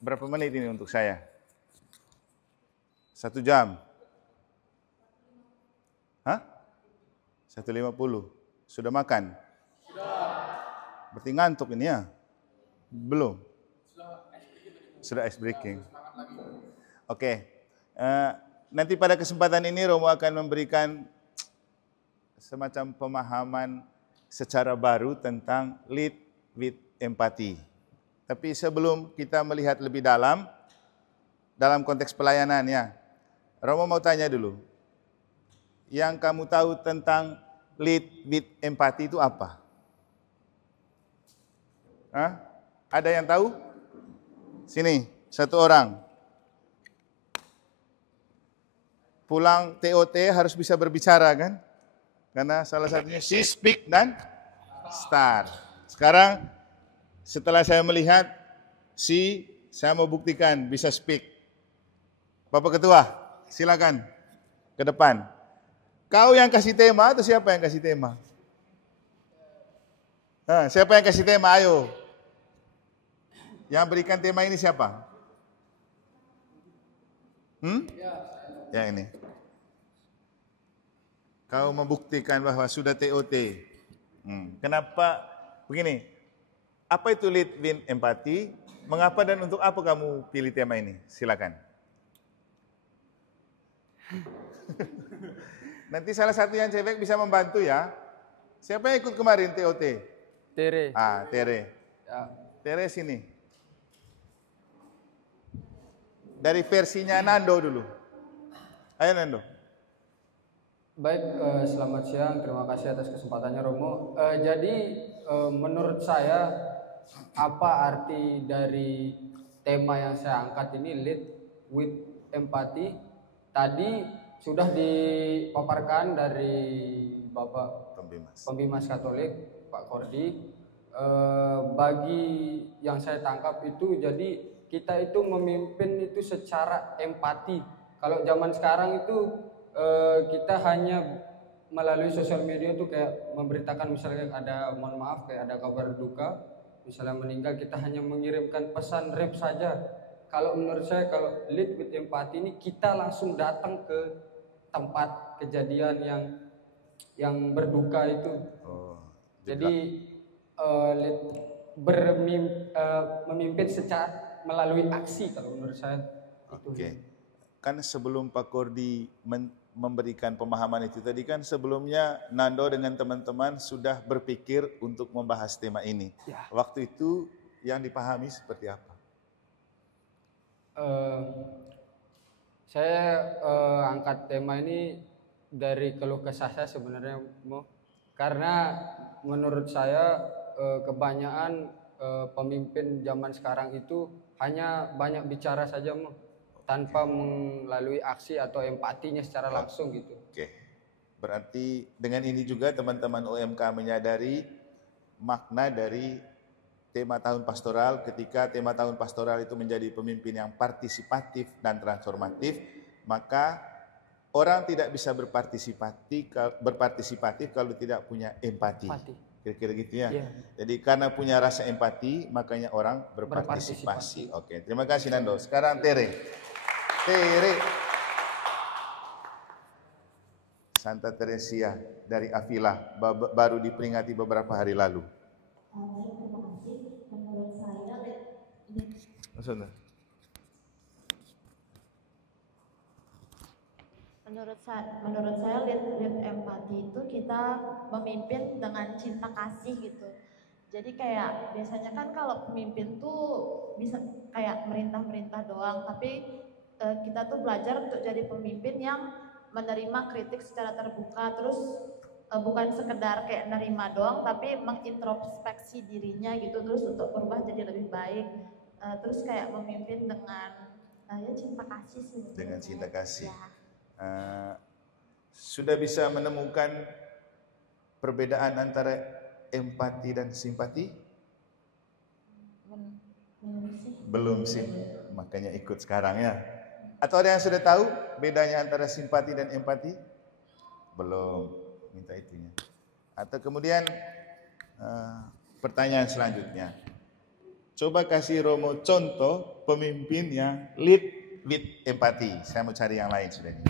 Berapa menit ini untuk saya? 1 jam? Hah? 1.50. Sudah makan? Berarti ngantuk ini ya? Belum? Sudah ice breaking. Oke. Nanti pada kesempatan ini Romo akan memberikan semacam pemahaman secara baru tentang lead with empathy. Tapi sebelum kita melihat lebih dalam konteks pelayanannya, Romo mau tanya dulu. Yang kamu tahu tentang lead with empathy itu apa? Hah? Ada yang tahu? Sini, satu orang. Pulang TOT harus bisa berbicara kan? Karena salah satunya she, speak, dan start. Sekarang setelah saya melihat saya mau buktikan bisa speak. Bapak Ketua, silakan ke depan. Kau yang kasih tema atau siapa yang kasih tema? Nah, siapa yang kasih tema? Ayo. Yang berikan tema ini siapa? Yang ini. Kau membuktikan bahwa sudah TOT. Kenapa? Begini, apa itu lead with empathy? Mengapa dan untuk apa kamu pilih tema ini? Silakan. Nanti salah satu yang cewek bisa membantu ya. Siapa yang ikut kemarin TOT? Tere. Tere. Ya. Tere sini. Dari versinya Nando dulu. Ayo Nando. Baik, selamat siang. Terima kasih atas kesempatannya Romo. Jadi menurut saya apa arti dari tema yang saya angkat ini lead with empathy? Tadi sudah dipaparkan dari Bapak Pembimas Katolik Pak Kordi. Bagi yang saya tangkap itu jadi kita itu memimpin itu secara empati. Kalau zaman sekarang itu kita hanya melalui sosial media itu kayak memberitakan misalnya ada mohon maaf kayak ada kabar duka misalnya meninggal, kita hanya mengirimkan pesan rep saja. Kalau menurut saya kalau lead with empathy ini kita langsung datang ke tempat kejadian yang berduka itu. Jadi memimpin secara melalui aksi kalau menurut saya. Oke. Kan sebelum Pak Kordi memberikan pemahaman itu tadi kan sebelumnya Nando dengan teman-teman sudah berpikir untuk membahas tema ini. Ya. Waktu itu yang dipahami seperti apa? Saya angkat tema ini dari keluh kesah saya sebenarnya, karena menurut saya kebanyakan pemimpin zaman sekarang itu hanya banyak bicara saja tanpa melalui aksi atau empatinya secara langsung gitu. Oke. Berarti dengan ini juga teman-teman OMK menyadari makna dari tema tahun pastoral ketika tema tahun pastoral itu menjadi pemimpin yang partisipatif dan transformatif, maka orang tidak bisa berpartisipatif kalau tidak punya empati. Kira-kira gitu ya. Yeah. Jadi karena punya rasa empati, makanya orang berpartisipasi. Oke, terima kasih Nando. Sekarang Tere. Santa Teresia dari Avila baru diperingati beberapa hari lalu. Terima kasih. Menurut saya Menurut saya lead empati itu kita memimpin dengan cinta kasih gitu. Jadi kayak biasanya kan kalau pemimpin tuh bisa kayak merintah doang, tapi kita tuh belajar untuk jadi pemimpin yang menerima kritik secara terbuka, terus bukan sekedar kayak nerima doang, tapi mengintrospeksi dirinya gitu, terus untuk berubah jadi lebih baik, terus kayak memimpin dengan ya cinta kasih sih. Dengan cinta kasih. Ya. Sudah bisa menemukan perbedaan antara empati dan simpati? Belum sih, makanya ikut sekarang ya. Atau ada yang sudah tahu bedanya antara simpati dan empati? Belum, minta itunya. Atau kemudian pertanyaan selanjutnya, Coba kasih Romo contoh pemimpin yang lead with empati. Saya mau cari yang lain sudah ini.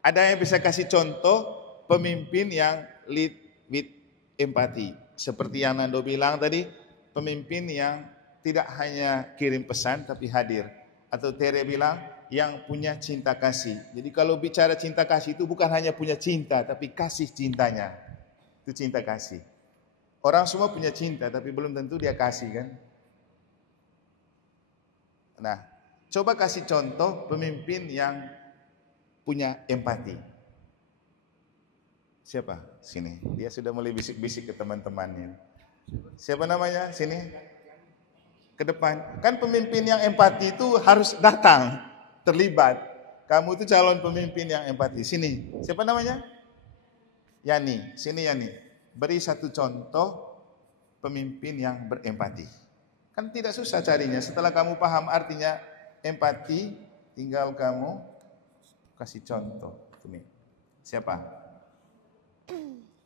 Ada yang bisa kasih contoh pemimpin yang lead with empati. Seperti yang Nando bilang tadi, pemimpin yang tidak hanya kirim pesan tapi hadir. Atau Tere bilang yang punya cinta kasih. Jadi kalau bicara cinta kasih itu bukan hanya punya cinta tapi kasih cintanya. Itu cinta kasih. Orang semua punya cinta tapi belum tentu dia kasih kan. Nah, coba kasih contoh pemimpin yang punya empati. Siapa? Sini. Dia sudah mulai bisik-bisik ke teman-temannya. Siapa namanya? Sini. Ke depan. Kan pemimpin yang empati itu harus datang, terlibat. Kamu itu calon pemimpin yang empati. Sini. Siapa namanya? Yani. Sini Yani. Beri satu contoh pemimpin yang berempati. Kan tidak susah carinya. Setelah kamu paham artinya empati, tinggal kamu kasih contoh. Ini. Siapa?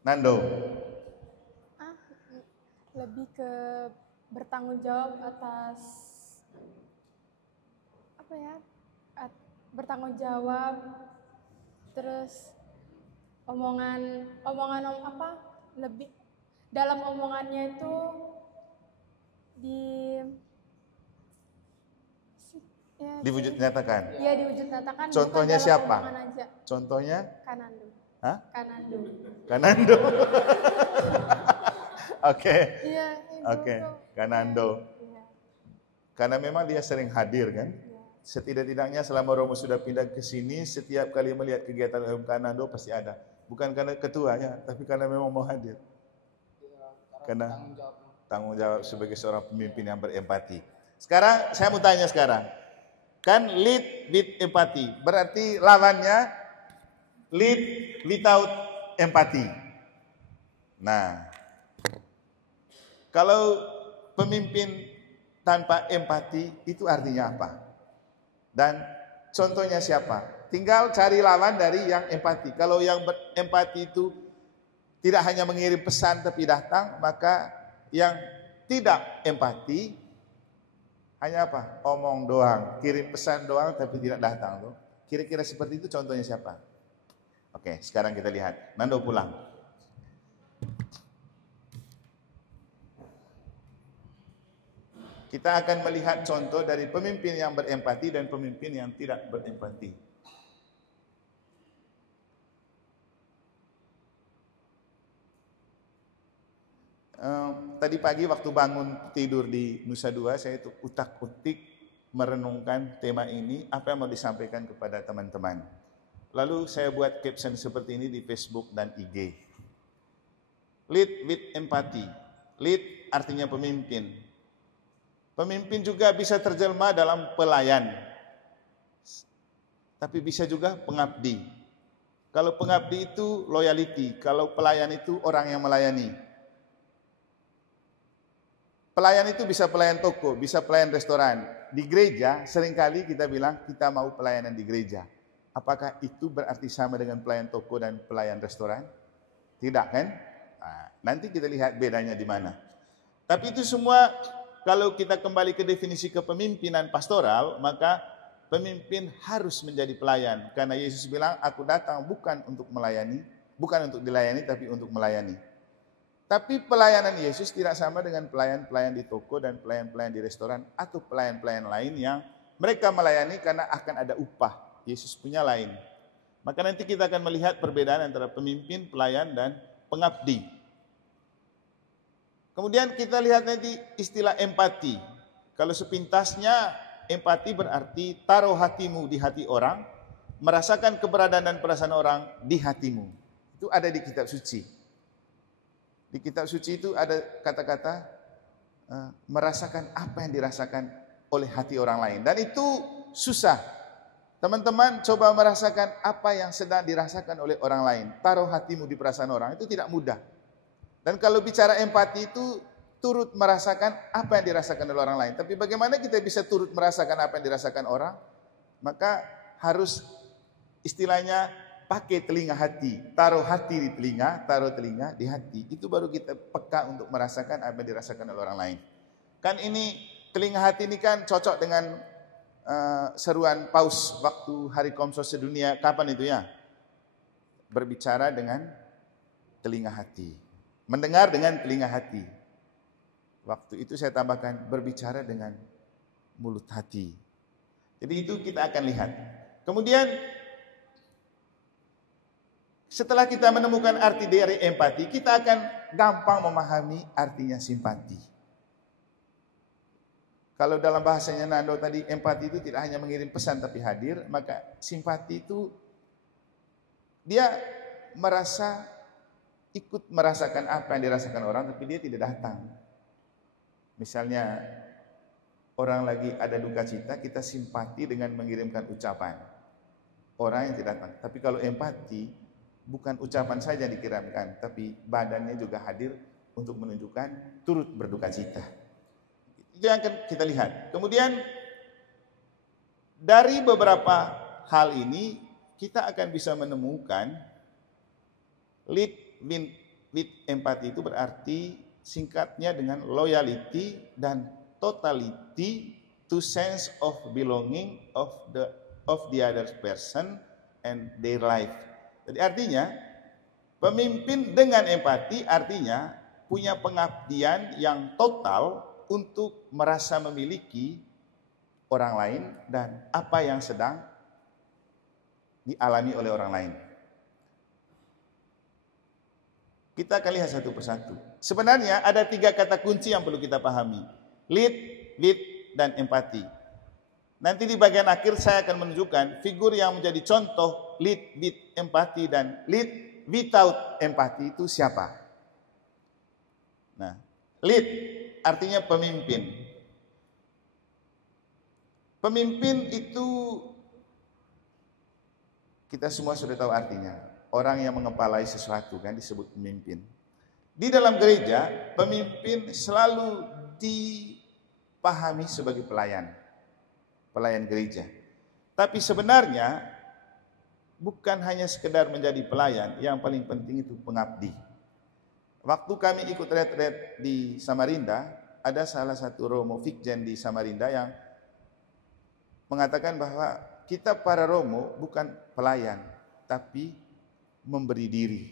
Nando. Lebih ke bertanggung jawab atas apa ya? Bertanggung jawab, terus omongan apa? Lebih dalam omongannya itu diwujud nyatakan. Iya, diwujud nyatakan. Contohnya siapa? Contohnya? Kanando. Hah? Kanando. Kanando. Oke. Iya. Oke. Kanando. Iya. Karena memang dia sering hadir kan. Iya. Setidak-tidaknya selama Romo sudah pindah ke sini, setiap kali melihat kegiatan Kanando pasti ada. Bukan karena ketuanya, tapi karena memang mau hadir. Karena tanggung jawab sebagai seorang pemimpin yang berempati. Sekarang saya mau tanya sekarang. Kan lead with empati, berarti lawannya lead without empati. Nah, kalau pemimpin tanpa empati itu artinya apa? Dan contohnya siapa? Tinggal cari lawan dari yang empati. Kalau yang berempati itu tidak hanya mengirim pesan tapi datang, maka yang tidak empati hanya apa? Omong doang, kirim pesan doang tapi tidak datang tuh. Kira-kira seperti itu contohnya siapa? Oke, sekarang kita lihat. Nando pulang. Kita akan melihat contoh dari pemimpin yang berempati dan pemimpin yang tidak berempati. Tadi pagi waktu bangun tidur di Nusa Dua, saya itu utak-utik merenungkan tema ini, apa yang mau disampaikan kepada teman-teman. Lalu saya buat caption seperti ini di Facebook dan IG. Lead with empathy. Lead artinya pemimpin. Pemimpin juga bisa terjelma dalam pelayan. Tapi bisa juga pengabdi. Kalau pengabdi itu loyalty, kalau pelayan itu orang yang melayani. Pelayan itu bisa pelayan toko, bisa pelayan restoran. Di gereja seringkali kita bilang kita mau pelayanan di gereja. Apakah itu berarti sama dengan pelayan toko dan pelayan restoran? Tidak kan? Nah, nanti kita lihat bedanya di mana. Tapi itu semua kalau kita kembali ke definisi kepemimpinan pastoral, maka pemimpin harus menjadi pelayan. Karena Yesus bilang, aku datang bukan untuk melayani, bukan untuk dilayani, tapi untuk melayani. Tapi pelayanan Yesus tidak sama dengan pelayan-pelayan di toko dan pelayan-pelayan di restoran atau pelayan-pelayan lain yang mereka melayani karena akan ada upah. Yesus punya lain. Maka nanti kita akan melihat perbedaan antara pemimpin, pelayan, dan pengabdi. Kemudian kita lihat nanti istilah empati. Kalau sepintasnya empati berarti taruh hatimu di hati orang, merasakan keberadaan dan perasaan orang di hatimu. Itu ada di kitab suci. Di kitab suci itu ada kata-kata merasakan apa yang dirasakan oleh hati orang lain. Dan itu susah. Teman-teman coba merasakan apa yang sedang dirasakan oleh orang lain. Taruh hatimu di perasaan orang, itu tidak mudah. Dan kalau bicara empati itu turut merasakan apa yang dirasakan oleh orang lain. Tapi bagaimana kita bisa turut merasakan apa yang dirasakan orang? Maka harus istilahnya pakai telinga hati, taruh hati di telinga, taruh telinga di hati. Itu baru kita peka untuk merasakan apa yang dirasakan oleh orang lain. Kan ini telinga hati ini kan cocok dengan seruan Paus waktu Hari Komsos Sedunia. Kapan itu ya? Berbicara dengan telinga hati. Mendengar dengan telinga hati. Waktu itu saya tambahkan berbicara dengan mulut hati. Jadi itu kita akan lihat. Kemudian setelah kita menemukan arti dari empati, kita akan gampang memahami artinya simpati. Kalau dalam bahasanya Nando tadi, empati itu tidak hanya mengirim pesan tapi hadir, maka simpati itu dia merasa, ikut merasakan apa yang dirasakan orang, tapi dia tidak datang. Misalnya orang lagi ada duka cita, kita simpati dengan mengirimkan ucapan. Orang yang tidak datang. Tapi kalau empati, bukan ucapan saja dikirimkan, tapi badannya juga hadir untuk menunjukkan turut berduka cita. Itu yang akan kita lihat. Kemudian dari beberapa hal ini kita akan bisa menemukan lead with empathy itu berarti singkatnya dengan loyalty dan totality to sense of belonging of the other person and their life. Jadi artinya pemimpin dengan empati artinya punya pengabdian yang total untuk merasa memiliki orang lain dan apa yang sedang dialami oleh orang lain. Kita akan lihat satu persatu. Sebenarnya ada 3 kata kunci yang perlu kita pahami. Lead, with, dan empati. Nanti di bagian akhir saya akan menunjukkan figur yang menjadi contoh lead with empati dan lead without empati itu siapa. Nah, lead artinya pemimpin. Pemimpin itu kita semua sudah tahu artinya. Orang yang mengepalai sesuatu kan disebut pemimpin. Di dalam gereja, pemimpin selalu dipahami sebagai pelayan. Pelayan gereja. Tapi sebenarnya bukan hanya sekedar menjadi pelayan, yang paling penting itu pengabdi. Waktu kami ikut retret di Samarinda, ada salah satu Romo Fikjen di Samarinda yang mengatakan bahwa kita para Romo bukan pelayan, tapi memberi diri.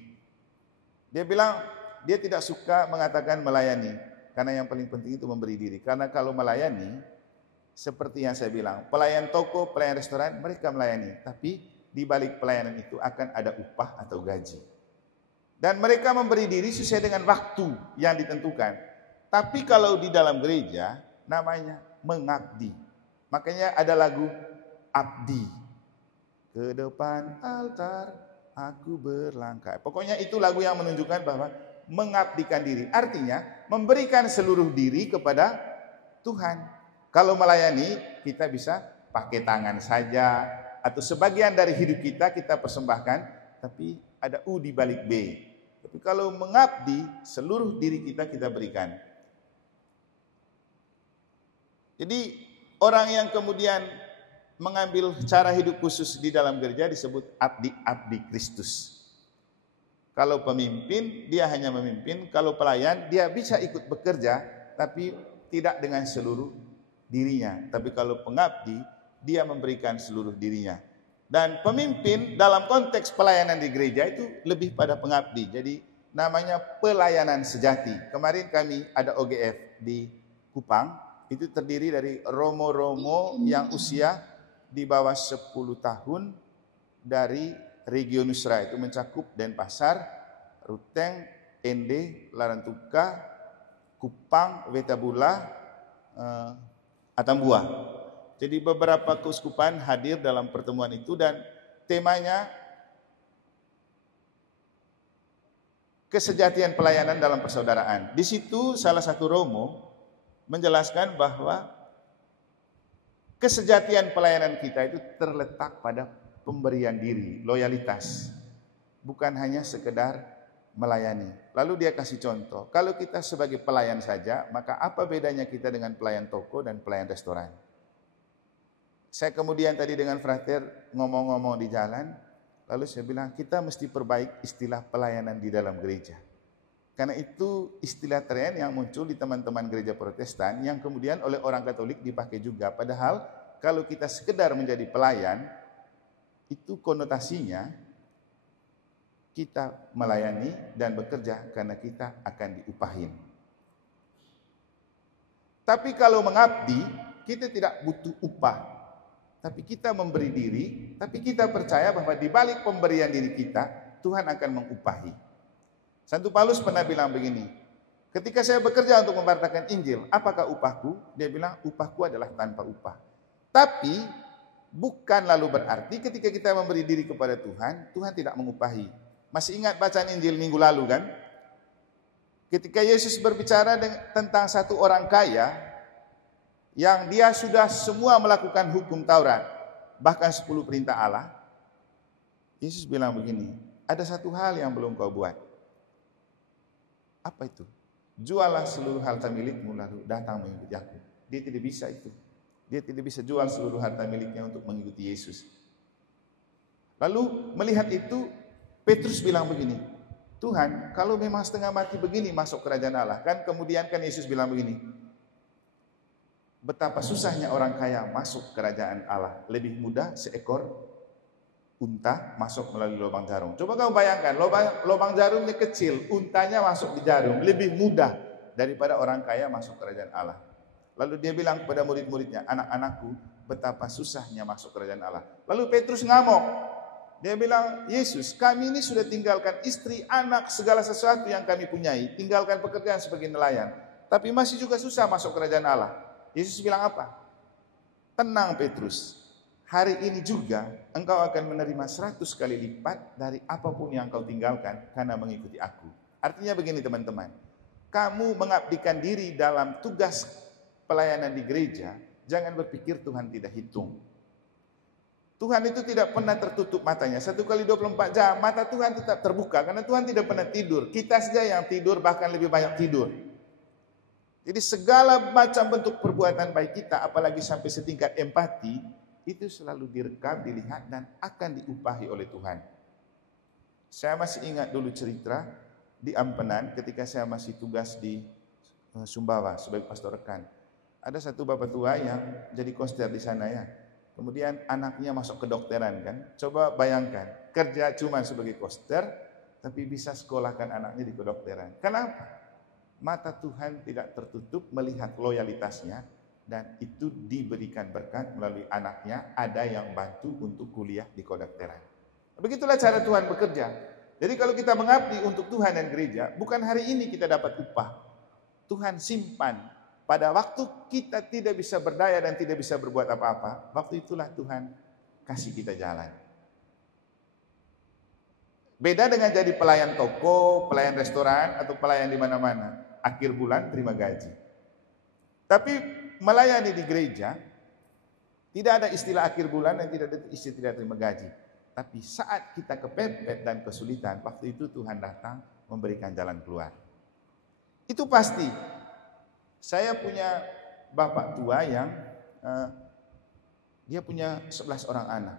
Dia bilang dia tidak suka mengatakan melayani, karena yang paling penting itu memberi diri. Karena kalau melayani, seperti yang saya bilang, pelayan toko, pelayan restoran, mereka melayani. Tapi di balik pelayanan itu akan ada upah atau gaji. Dan mereka memberi diri sesuai dengan waktu yang ditentukan. Tapi kalau di dalam gereja, namanya mengabdi. Makanya ada lagu Abdi. Ke depan altar aku berlangkah. Pokoknya itu lagu yang menunjukkan bahwa mengabdikan diri. Artinya memberikan seluruh diri kepada Tuhan. Kalau melayani kita bisa pakai tangan saja. Atau sebagian dari hidup kita persembahkan. Tapi ada U di balik B. Tapi kalau mengabdi seluruh diri kita berikan. Jadi orang yang kemudian mengambil cara hidup khusus di dalam gereja disebut abdi Kristus. Kalau pemimpin, dia hanya memimpin. Kalau pelayan, dia bisa ikut bekerja, tapi tidak dengan seluruh dirinya. Tapi kalau pengabdi, dia memberikan seluruh dirinya. Dan pemimpin dalam konteks pelayanan di gereja itu lebih pada pengabdi. Jadi namanya pelayanan sejati. Kemarin kami ada OGF di Kupang. Itu terdiri dari romo-romo yang usia di bawah 10 tahun dari Region Nusra. Itu mencakup Denpasar, Ruteng, Ende, Larantuka, Kupang, Wetabula, Atambua. Jadi beberapa keuskupan hadir dalam pertemuan itu dan temanya kesejatian pelayanan dalam persaudaraan. Di situ salah satu romo menjelaskan bahwa kesejatian pelayanan kita itu terletak pada pemberian diri, loyalitas. Bukan hanya sekedar melayani. Lalu dia kasih contoh, kalau kita sebagai pelayan saja, maka apa bedanya kita dengan pelayan toko dan pelayan restoran? Saya kemudian tadi dengan frater ngomong-ngomong di jalan, lalu saya bilang kita mesti perbaiki istilah pelayanan di dalam gereja. Karena itu istilah tren yang muncul di teman-teman gereja Protestan yang kemudian oleh orang Katolik dipakai juga. Padahal kalau kita sekedar menjadi pelayan, itu konotasinya kita melayani dan bekerja karena kita akan diupahin. Tapi kalau mengabdi, kita tidak butuh upah. Tapi kita memberi diri, tapi kita percaya bahwa di balik pemberian diri kita, Tuhan akan mengupahi. Santo Paulus pernah bilang begini, ketika saya bekerja untuk memberitakan Injil, apakah upahku? Dia bilang, upahku adalah tanpa upah. Tapi bukan lalu berarti ketika kita memberi diri kepada Tuhan, Tuhan tidak mengupahi. Masih ingat bacaan Injil minggu lalu kan? Ketika Yesus berbicara tentang satu orang kaya yang dia sudah semua melakukan hukum Taurat, bahkan 10 perintah Allah, Yesus bilang begini, ada satu hal yang belum kau buat. Apa itu? Jualah seluruh harta milikmu lalu datang mengikuti aku. Dia tidak bisa itu. Dia tidak bisa jual seluruh harta miliknya untuk mengikuti Yesus. Lalu melihat itu, Petrus bilang begini, Tuhan, kalau memang setengah mati begini masuk kerajaan Allah, kan kemudian kan Yesus bilang begini, betapa susahnya orang kaya masuk kerajaan Allah. Lebih mudah seekor unta masuk melalui lubang jarum. Coba kamu bayangkan, lubang jarumnya kecil, untanya masuk di jarum, lebih mudah daripada orang kaya masuk kerajaan Allah. Lalu dia bilang kepada murid-muridnya, anak-anakku, betapa susahnya masuk kerajaan Allah. Lalu Petrus ngamuk. Dia bilang, Yesus, kami ini sudah tinggalkan istri, anak, segala sesuatu yang kami punyai, tinggalkan pekerjaan sebagai nelayan, tapi masih juga susah masuk kerajaan Allah. Yesus bilang apa? Tenang Petrus, hari ini juga engkau akan menerima 100 kali lipat dari apapun yang kau tinggalkan karena mengikuti aku. Artinya begini teman-teman, kamu mengabdikan diri dalam tugas pelayanan di gereja, jangan berpikir Tuhan tidak hitung. Tuhan itu tidak pernah tertutup matanya. 1 kali 24 jam, mata Tuhan tetap terbuka karena Tuhan tidak pernah tidur. Kita saja yang tidur, bahkan lebih banyak tidur. Jadi segala macam bentuk perbuatan baik kita, apalagi sampai setingkat empati, itu selalu direkam, dilihat, dan akan diupahi oleh Tuhan. Saya masih ingat dulu cerita di Ampenan ketika saya masih tugas di Sumbawa sebagai pastor rekan. Ada satu bapak tua yang jadi koster di sana ya. Kemudian anaknya masuk kedokteran kan. Coba bayangkan, kerja cuma sebagai koster, tapi bisa sekolahkan anaknya di kedokteran. Kenapa? Mata Tuhan tidak tertutup melihat loyalitasnya, dan itu diberikan berkat melalui anaknya, ada yang bantu untuk kuliah di kedokteran. Begitulah cara Tuhan bekerja. Jadi kalau kita mengabdi untuk Tuhan dan gereja, bukan hari ini kita dapat upah. Tuhan simpan. Pada waktu kita tidak bisa berdaya dan tidak bisa berbuat apa-apa, waktu itulah Tuhan kasih kita jalan. Beda dengan jadi pelayan toko, pelayan restoran, atau pelayan di mana-mana. Akhir bulan terima gaji. Tapi melayani di gereja, tidak ada istilah akhir bulan dan tidak ada istilah tidak terima gaji. Tapi saat kita kepepet dan kesulitan, waktu itu Tuhan datang memberikan jalan keluar. Itu pasti. Saya punya bapak tua yang dia punya 11 orang anak.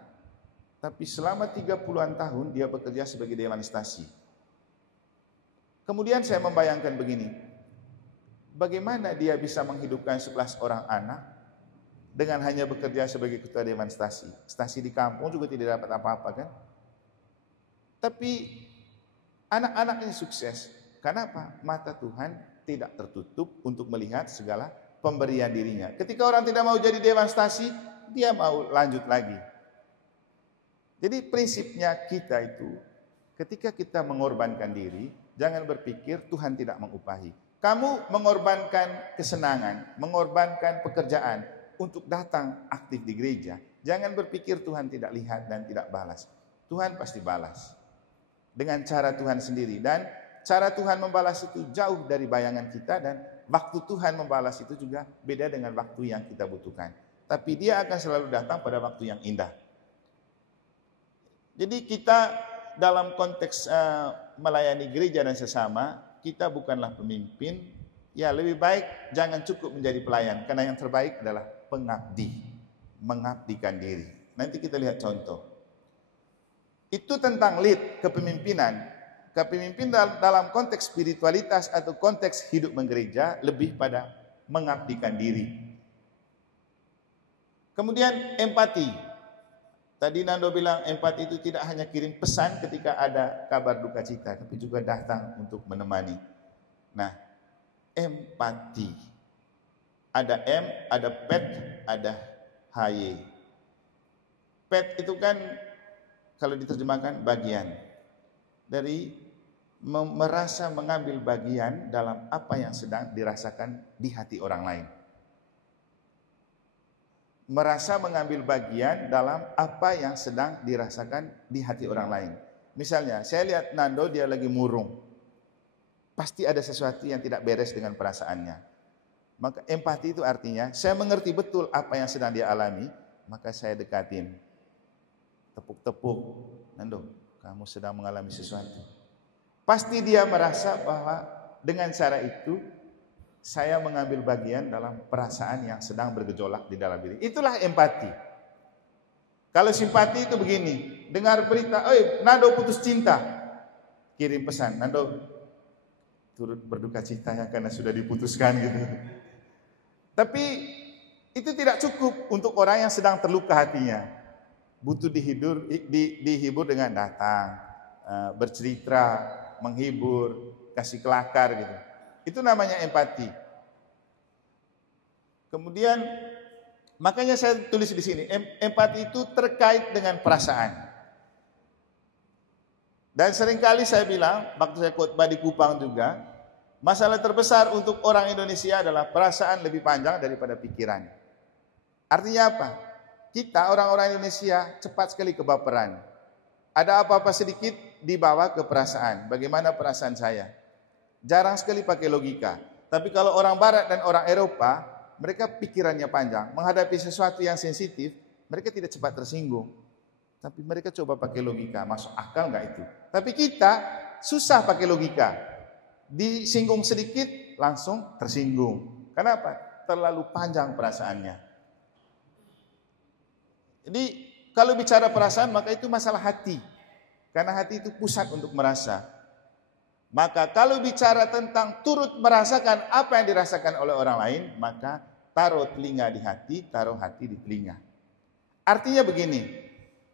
Tapi selama 30-an tahun dia bekerja sebagai dewan stasi. Kemudian saya membayangkan begini, bagaimana dia bisa menghidupkan 11 orang anak dengan hanya bekerja sebagai ketua dewan stasi. Stasi di kampung juga tidak dapat apa-apa kan. Tapi anak-anaknya sukses. Kenapa? Mata Tuhan tidak tertutup untuk melihat segala pemberian dirinya. Ketika orang tidak mau jadi dewan stasi, dia mau lanjut lagi. Jadi prinsipnya kita itu, ketika kita mengorbankan diri, jangan berpikir Tuhan tidak mengupahi. Kamu mengorbankan kesenangan, mengorbankan pekerjaan untuk datang aktif di gereja, jangan berpikir Tuhan tidak lihat dan tidak balas. Tuhan pasti balas. Dengan cara Tuhan sendiri, dan cara Tuhan membalas itu jauh dari bayangan kita, dan waktu Tuhan membalas itu juga beda dengan waktu yang kita butuhkan. Tapi dia akan selalu datang pada waktu yang indah. Jadi kita dalam konteks melayani gereja dan sesama, kita bukanlah pemimpin. Ya lebih baik jangan cukup menjadi pelayan, karena yang terbaik adalah pengabdi, mengabdikan diri. Nanti kita lihat contoh. Itu tentang lead kepemimpinan. kepemimpin dalam konteks spiritualitas atau konteks hidup menggereja lebih pada mengabdikan diri. Kemudian empati. Tadi Nando bilang empati itu tidak hanya kirim pesan ketika ada kabar duka cita, tapi juga datang untuk menemani. Nah, empati. Ada M, ada pet, ada HY. Pet itu kan kalau diterjemahkan bagian. Dari merasa mengambil bagian dalam apa yang sedang dirasakan di hati orang lain. Merasa mengambil bagian dalam apa yang sedang dirasakan di hati orang lain. Misalnya, saya lihat Nando, dia lagi murung. Pasti ada sesuatu yang tidak beres dengan perasaannya. Maka empati itu artinya, saya mengerti betul apa yang sedang dia alami, maka saya dekatin. Tepuk-tepuk, Nando, kamu sedang mengalami sesuatu. Pasti dia merasa bahwa dengan cara itu, saya mengambil bagian dalam perasaan yang sedang bergejolak di dalam diri. Itulah empati. Kalau simpati itu begini, dengar berita, Nando putus cinta. Kirim pesan, Nando turut berduka cita ya karena sudah diputuskan gitu. Tapi itu tidak cukup untuk orang yang sedang terluka hatinya. Butuh dihibur dengan datang, bercerita, menghibur, kasih kelakar gitu. Itu namanya empati. Kemudian makanya saya tulis di sini, empati itu terkait dengan perasaan. Dan seringkali saya bilang, waktu saya khotbah di Kupang juga, masalah terbesar untuk orang Indonesia adalah perasaan lebih panjang daripada pikiran. Artinya apa? Kita orang-orang Indonesia cepat sekali kebaperan. Ada apa-apa sedikit dibawa ke perasaan. Bagaimana perasaan saya? Jarang sekali pakai logika. Tapi kalau orang Barat dan orang Eropa, mereka pikirannya panjang. Menghadapi sesuatu yang sensitif, mereka tidak cepat tersinggung. Tapi mereka coba pakai logika. Masuk akal nggak itu? Tapi kita susah pakai logika. Disinggung sedikit, langsung tersinggung. Kenapa? Terlalu panjang perasaannya. Jadi kalau bicara perasaan, maka itu masalah hati. Karena hati itu pusat untuk merasa. Maka kalau bicara tentang turut merasakan apa yang dirasakan oleh orang lain, maka taruh telinga di hati, taruh hati di telinga. Artinya begini,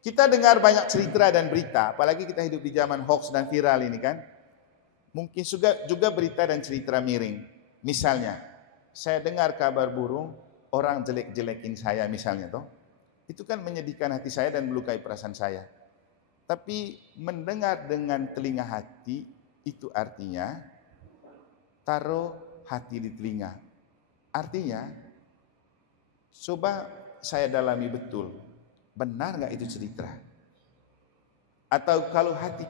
kita dengar banyak cerita dan berita, apalagi kita hidup di zaman hoax dan viral ini kan. Mungkin juga berita dan cerita miring. Misalnya, saya dengar kabar burung, orang jelek-jelekin saya misalnya toh. Itu kan menyedihkan hati saya dan melukai perasaan saya. Tapi mendengar dengan telinga hati, itu artinya taruh hati di telinga. Artinya, coba saya dalami betul, benar nggak itu cerita? Atau kalau hati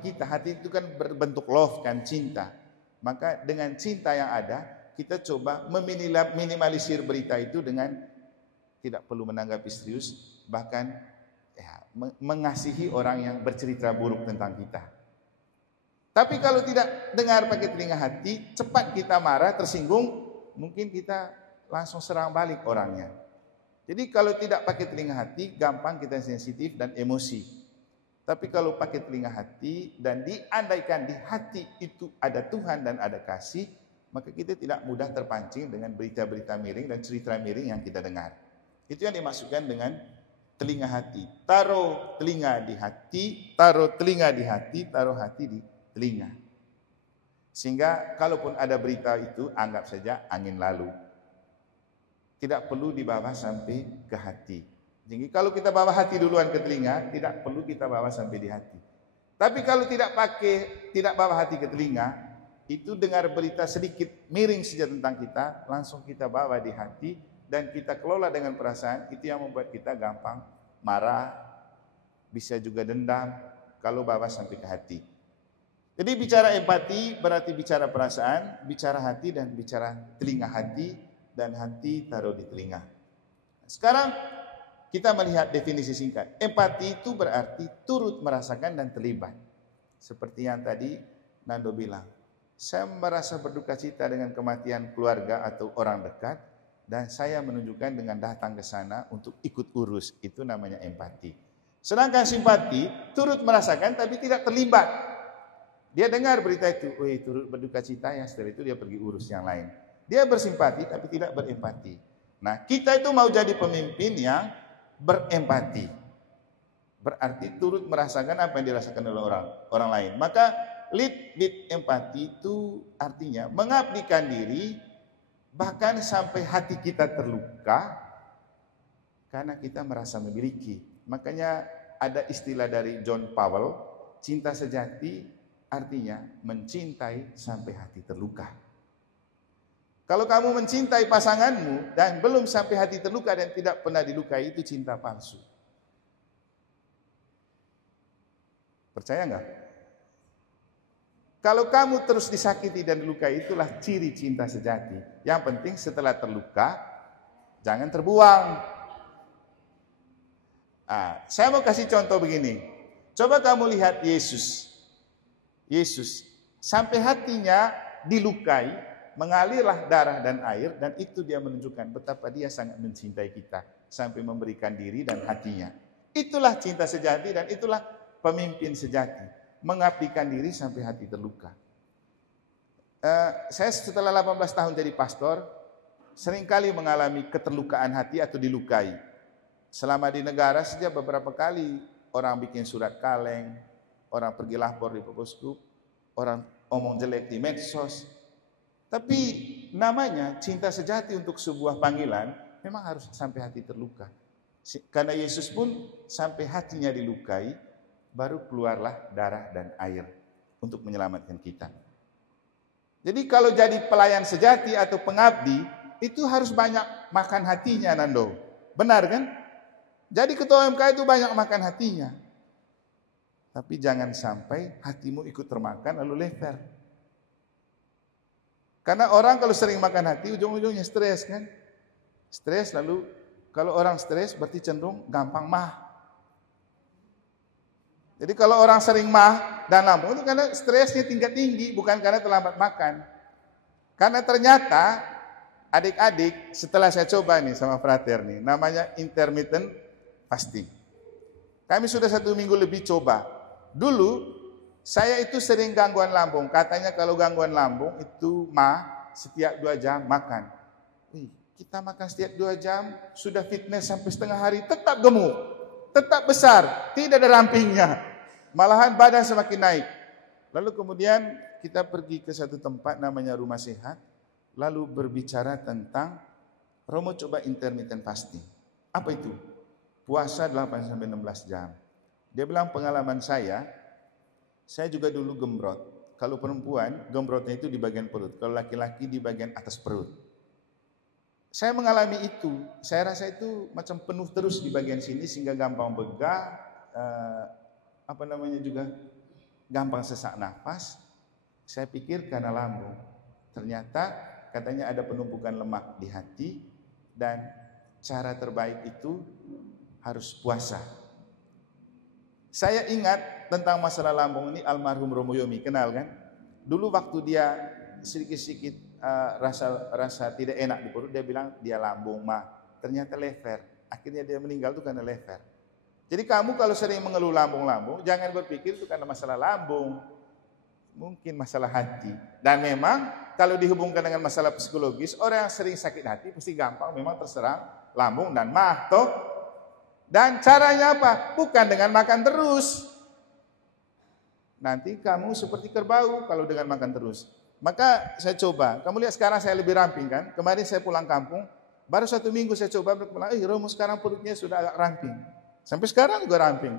itu kan berbentuk love kan, cinta. Maka dengan cinta yang ada, kita coba meminimalisir berita itu dengan tidak perlu menanggapi serius, bahkan mengasihi orang yang bercerita buruk tentang kita. Tapi kalau tidak dengar pakai telinga hati, cepat kita marah, tersinggung, mungkin kita langsung serang balik orangnya. Jadi kalau tidak pakai telinga hati, gampang kita sensitif dan emosi. Tapi kalau pakai telinga hati dan diandaikan di hati itu ada Tuhan dan ada kasih, maka kita tidak mudah terpancing dengan berita-berita miring dan cerita miring yang kita dengar. Itu yang dimaksudkan dengan telinga hati. Taruh telinga di hati, taruh telinga di hati, taruh hati di telinga. Sehingga kalaupun ada berita itu, anggap saja angin lalu. Tidak perlu dibawa sampai ke hati. Jadi kalau kita bawa hati duluan ke telinga, tidak perlu kita bawa sampai di hati. Tapi kalau tidak bawa hati ke telinga, itu dengar berita sedikit miring saja tentang kita, langsung kita bawa di hati dan kita kelola dengan perasaan, itu yang membuat kita gampang marah, bisa juga dendam kalau bawa sampai ke hati. Jadi bicara empati berarti bicara perasaan, bicara hati dan bicara telinga hati, dan hati taruh di telinga. Sekarang kita melihat definisi singkat. Empati itu berarti turut merasakan dan terlibat. Seperti yang tadi Nando bilang, saya merasa berduka cita dengan kematian keluarga atau orang dekat, dan saya menunjukkan dengan datang ke sana untuk ikut urus. Itu namanya empati. Sedangkan simpati turut merasakan tapi tidak terlibat. Dia dengar berita itu, turut berduka cita ya, setelah itu dia pergi urus yang lain. Dia bersimpati tapi tidak berempati. Nah, kita itu mau jadi pemimpin yang berempati. Berarti turut merasakan apa yang dirasakan oleh orang lain. Maka lead with empati itu artinya mengabdikan diri bahkan sampai hati kita terluka karena kita merasa memiliki. Makanya ada istilah dari John Powell, cinta sejati artinya mencintai sampai hati terluka. Kalau kamu mencintai pasanganmu dan belum sampai hati terluka dan tidak pernah dilukai, itu cinta palsu. Percaya enggak? Kalau kamu terus disakiti dan dilukai, itulah ciri cinta sejati. Yang penting setelah terluka, jangan terbuang. Saya mau kasih contoh begini. Coba kamu lihat Yesus. Yesus sampai hatinya dilukai, mengalirlah darah dan air, dan itu dia menunjukkan betapa dia sangat mencintai kita sampai memberikan diri dan hatinya. Itulah cinta sejati dan itulah pemimpin sejati, mengabdikan diri sampai hati terluka. Saya setelah 18 tahun jadi pastor, seringkali mengalami keterlukaan hati atau dilukai. Selama di negara saja beberapa kali orang bikin surat kaleng, orang pergi lapor di Popuskup, orang omong jelek di medsos. Tapi namanya cinta sejati untuk sebuah panggilan memang harus sampai hati terluka. Karena Yesus pun sampai hatinya dilukai, baru keluarlah darah dan air untuk menyelamatkan kita. Jadi kalau jadi pelayan sejati atau pengabdi, itu harus banyak makan hatinya, Nando. Benar kan? Jadi ketua MK itu banyak makan hatinya. Tapi jangan sampai hatimu ikut termakan lalu leper. Karena orang kalau sering makan hati ujung-ujungnya stres kan. Stres lalu kalau orang stres berarti cenderung gampang mah. Jadi kalau orang sering mah dan lambung itu karena stresnya tingkat tinggi, bukan karena terlambat makan. Karena ternyata adik-adik setelah saya coba nih sama frater nih, namanya intermittent fasting. Kami sudah 1 minggu lebih coba. Dulu saya itu sering gangguan lambung. Katanya kalau gangguan lambung itu setiap 2 jam makan. Kita makan setiap 2 jam, sudah fitness sampai setengah hari, tetap gemuk, tetap besar, tidak ada rampingnya. Malahan badan semakin naik. Lalu kemudian kita pergi ke satu tempat namanya Rumah Sehat, lalu berbicara tentang Romo coba intermittent fasting. Apa itu? Puasa 8-16 jam. Dia bilang pengalaman saya juga dulu gembrot. Kalau perempuan, gembrotnya itu di bagian perut. Kalau laki-laki di bagian atas perut. Saya mengalami itu. Saya rasa itu macam penuh terus di bagian sini sehingga gampang begah, juga gampang sesak nafas. Saya pikir karena lambung. Ternyata katanya ada penumpukan lemak di hati dan cara terbaik itu harus puasa. Saya ingat tentang masalah lambung ini almarhum Romo Yomi, kenal kan? Dulu waktu dia sedikit-sedikit rasa tidak enak di perut, dia bilang dia lambung mah. Ternyata lever. Akhirnya dia meninggal itu karena lever. Jadi kamu kalau sering mengeluh lambung-lambung, jangan berpikir itu karena masalah lambung. Mungkin masalah hati. Dan memang kalau dihubungkan dengan masalah psikologis, orang yang sering sakit hati pasti gampang memang terserang lambung dan mah, toh. Dan caranya apa? Bukan dengan makan terus. Nanti kamu seperti kerbau kalau dengan makan terus. Maka saya coba, kamu lihat sekarang saya lebih ramping kan? Kemarin saya pulang kampung, baru 1 minggu saya coba, Romo sekarang perutnya sudah agak ramping. Sampai sekarang juga ramping.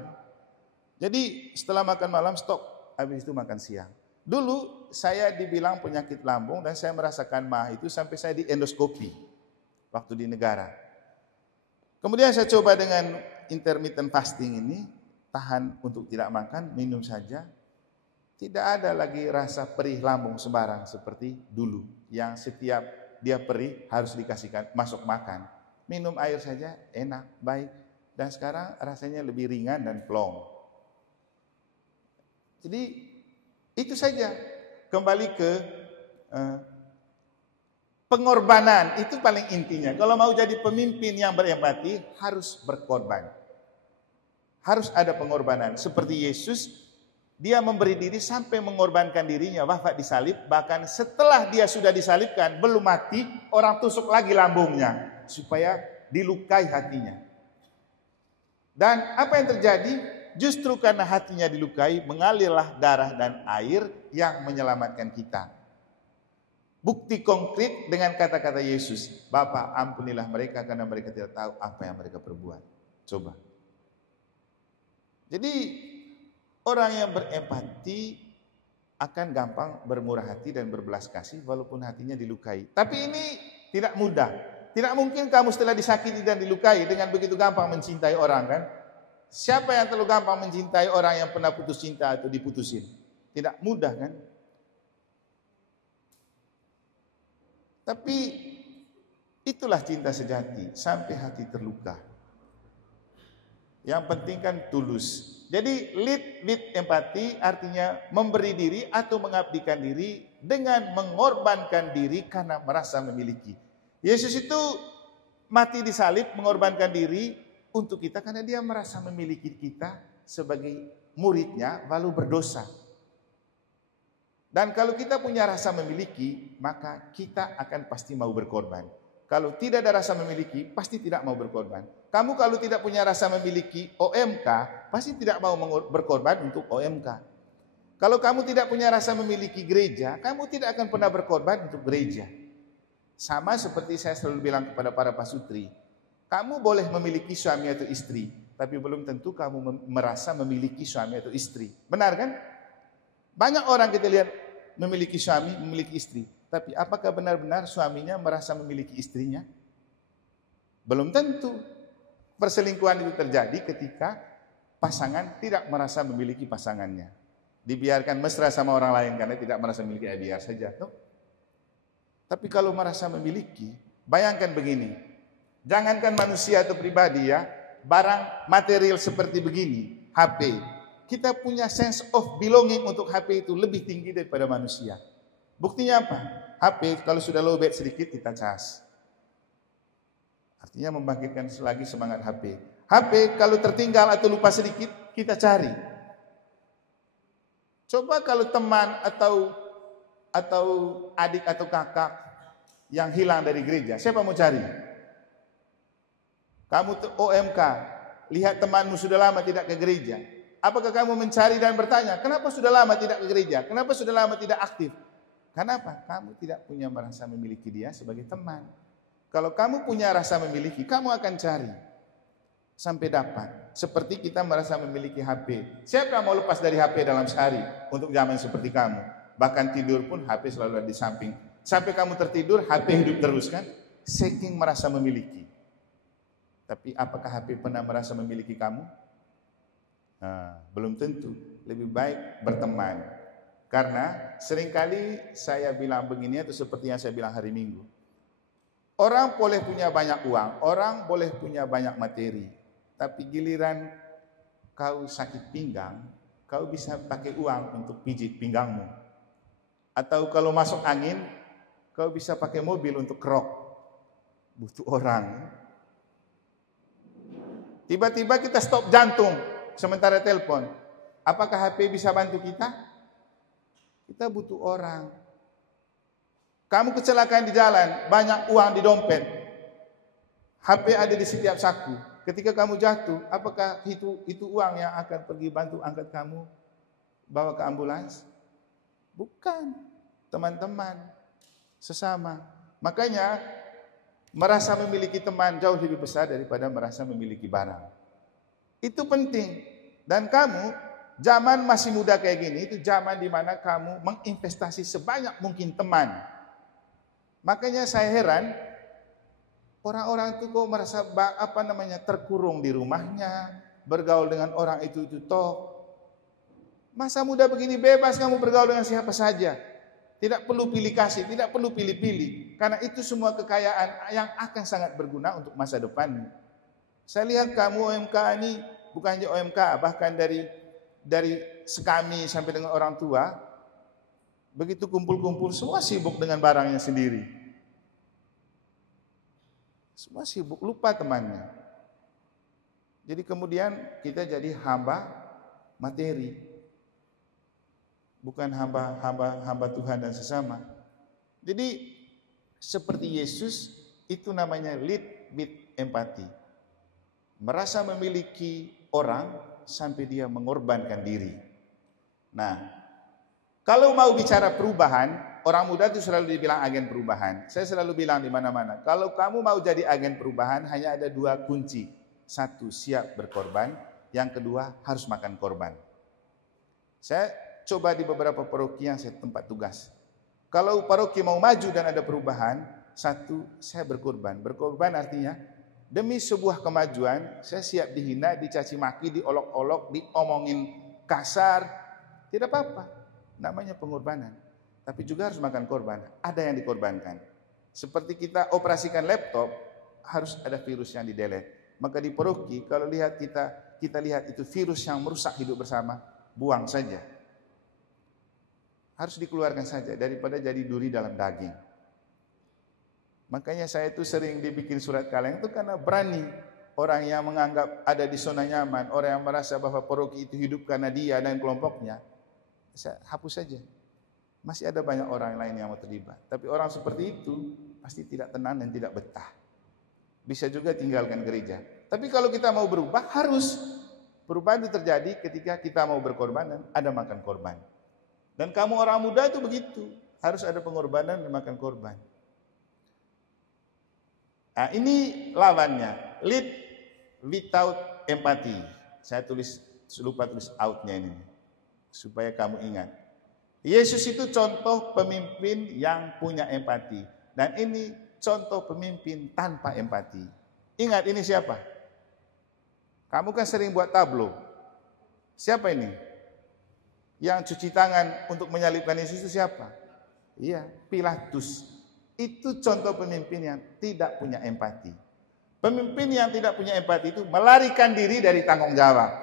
Jadi setelah makan malam stop, habis itu makan siang. Dulu saya dibilang penyakit lambung dan saya merasakan mah itu sampai saya di endoskopi waktu di negara. Kemudian saya coba dengan intermittent fasting ini, tahan untuk tidak makan, minum saja. Tidak ada lagi rasa perih lambung sembarang seperti dulu. Yang setiap dia perih harus dikasihkan masuk makan. Minum air saja enak, baik. Dan sekarang rasanya lebih ringan dan plong. Jadi itu saja. Kembali ke pengorbanan, itu paling intinya. Kalau mau jadi pemimpin yang berempati, harus berkorban. Harus ada pengorbanan. Seperti Yesus, Dia memberi diri sampai mengorbankan dirinya, wafat disalib. Bahkan setelah dia sudah disalibkan, belum mati, orang tusuk lagi lambungnya supaya dilukai hatinya. Dan apa yang terjadi? Justru karena hatinya dilukai, mengalirlah darah dan air yang menyelamatkan kita. Bukti konkret dengan kata-kata Yesus, Bapa ampunilah mereka karena mereka tidak tahu apa yang mereka perbuat. Coba. Jadi orang yang berempati akan gampang bermurah hati dan berbelas kasih walaupun hatinya dilukai. Tapi ini tidak mudah. Tidak mungkin kamu setelah disakiti dan dilukai dengan begitu gampang mencintai orang, kan? Siapa yang terlalu gampang mencintai orang yang pernah putus cinta atau diputusin? Tidak mudah, kan? Tapi itulah cinta sejati, sampai hati terluka. Yang penting kan tulus. Jadi lead with empati artinya memberi diri atau mengabdikan diri dengan mengorbankan diri karena merasa memiliki. Yesus itu mati disalib, mengorbankan diri untuk kita karena dia merasa memiliki kita sebagai muridnya lalu berdosa. Dan kalau kita punya rasa memiliki, maka kita akan pasti mau berkorban. Kalau tidak ada rasa memiliki, pasti tidak mau berkorban. Kamu kalau tidak punya rasa memiliki OMK, pasti tidak mau berkorban untuk OMK. Kalau kamu tidak punya rasa memiliki gereja, kamu tidak akan pernah berkorban untuk gereja. Sama seperti saya selalu bilang kepada para pasutri, kamu boleh memiliki suami atau istri, tapi belum tentu kamu merasa memiliki suami atau istri. Benar kan? Banyak orang kita lihat memiliki suami, memiliki istri. Tapi apakah benar-benar suaminya merasa memiliki istrinya? Belum tentu. Perselingkuhan itu terjadi ketika pasangan tidak merasa memiliki pasangannya. Dibiarkan mesra sama orang lain karena tidak merasa memiliki, biar saja. Tuh. Tapi kalau merasa memiliki, bayangkan begini. Jangankan manusia atau pribadi ya, barang material seperti begini, HP. Kita punya sense of belonging untuk HP itu lebih tinggi daripada manusia. Buktinya apa? HP kalau sudah lowbat sedikit kita cas. Artinya membangkitkan lagi semangat HP. HP kalau tertinggal atau lupa sedikit kita cari. Coba kalau teman atau adik atau kakak yang hilang dari gereja, siapa mau cari? Kamu OMK, lihat temanmu sudah lama tidak ke gereja. Apakah kamu mencari dan bertanya, kenapa sudah lama tidak ke gereja? Kenapa sudah lama tidak aktif? Kenapa? Kamu tidak punya merasa memiliki dia sebagai teman. Kalau kamu punya rasa memiliki, kamu akan cari sampai dapat. Seperti kita merasa memiliki HP. Siapa yang mau lepas dari HP dalam sehari untuk zaman seperti kamu? Bahkan tidur pun HP selalu ada di samping. Sampai kamu tertidur, HP hidup terus kan? Saking merasa memiliki. Tapi apakah HP pernah merasa memiliki kamu? Nah, belum tentu. Lebih baik berteman. Karena seringkali saya bilang begini atau seperti yang saya bilang hari Minggu. Orang boleh punya banyak uang, orang boleh punya banyak materi. Tapi giliran kau sakit pinggang, kau bisa pakai uang untuk pijit pinggangmu. Atau kalau masuk angin, kau bisa pakai mobil untuk kerok. Butuh orang. Tiba-tiba kita stop jantung sementara telepon. Apakah HP bisa bantu kita? Kita butuh orang. Kamu kecelakaan di jalan, banyak uang di dompet. HP ada di setiap saku. Ketika kamu jatuh, apakah itu uang yang akan pergi bantu angkat kamu bawa ke ambulans? Bukan. Teman-teman sesama. Makanya merasa memiliki teman jauh lebih besar daripada merasa memiliki barang. Itu penting. Dan kamu zaman masih muda kayak gini, itu zaman di mana kamu menginvestasi sebanyak mungkin teman. Makanya saya heran, orang-orang itu kok merasa terkurung di rumahnya, bergaul dengan orang itu toh. Masa muda begini bebas kamu bergaul dengan siapa saja. Tidak perlu pilih kasih, tidak perlu pilih-pilih. Karena itu semua kekayaan yang akan sangat berguna untuk masa depan. Saya lihat kamu OMK ini, bukan hanya OMK, bahkan dari sekami sampai dengan orang tua, begitu kumpul-kumpul semua sibuk dengan barangnya sendiri. Semua sibuk, lupa temannya. Jadi kemudian kita jadi hamba materi. bukan hamba Tuhan dan sesama. Jadi seperti Yesus, itu namanya lead with empathy. Merasa memiliki orang sampai dia mengorbankan diri. Nah, kalau mau bicara perubahan, orang muda itu selalu dibilang agen perubahan. Saya selalu bilang di mana-mana, kalau kamu mau jadi agen perubahan hanya ada 2 kunci. 1, siap berkorban. Yang kedua, harus makan korban. Saya coba di beberapa paroki yang saya tempat tugas. Kalau paroki mau maju dan ada perubahan, 1, saya berkorban. Berkorban artinya demi sebuah kemajuan, saya siap dihina, dicaci maki, diolok-olok, diomongin kasar. Tidak apa-apa, namanya pengorbanan. Tapi juga harus makan korban, ada yang dikorbankan. Seperti kita operasikan laptop, harus ada virus yang di-delete. Maka di paroki, kalau lihat kita lihat itu virus yang merusak hidup bersama, buang saja. Harus dikeluarkan saja, daripada jadi duri dalam daging. Makanya saya itu sering dibikin surat kaleng itu karena berani. Orang yang menganggap ada di zona nyaman, orang yang merasa bahwa paroki itu hidup karena dia dan kelompoknya, saya hapus saja. Masih ada banyak orang lain yang mau terlibat. Tapi orang seperti itu pasti tidak tenang dan tidak betah. Bisa juga tinggalkan gereja. Tapi kalau kita mau berubah, harus. Perubahan itu terjadi ketika kita mau berkorban dan ada makan korban. Dan kamu orang muda itu begitu. Harus ada pengorbanan dan makan korban. Nah, ini lawannya. Lead without empathy. Saya lupa tulis outnya ini. Supaya kamu ingat. Yesus itu contoh pemimpin yang punya empati. Dan ini contoh pemimpin tanpa empati. Ingat ini siapa? Kamu kan sering buat tablo. Siapa ini? Yang cuci tangan untuk menyalibkan Yesus itu siapa? Iya, Pilatus. Itu contoh pemimpin yang tidak punya empati. Pemimpin yang tidak punya empati itu melarikan diri dari tanggung jawab.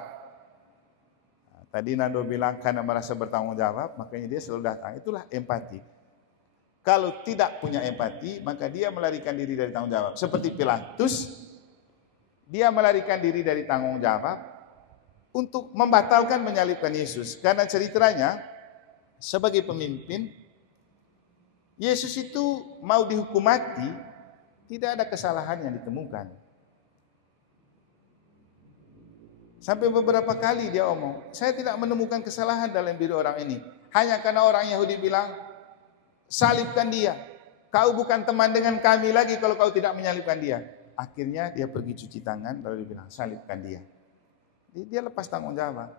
Tadi Nando bilang karena merasa bertanggung jawab, makanya dia selalu datang. Itulah empati. Kalau tidak punya empati, maka dia melarikan diri dari tanggung jawab. Seperti Pilatus, dia melarikan diri dari tanggung jawab untuk membatalkan menyalibkan Yesus. Karena ceritanya, sebagai pemimpin, Yesus itu mau dihukum mati, tidak ada kesalahan yang ditemukan. Sampai beberapa kali dia omong, saya tidak menemukan kesalahan dalam diri orang ini. Hanya karena orang Yahudi bilang, salibkan dia. Kau bukan teman dengan kami lagi kalau kau tidak menyalibkan dia. Akhirnya dia pergi cuci tangan, lalu dia bilang, salibkan dia. Dia lepas tanggung jawab.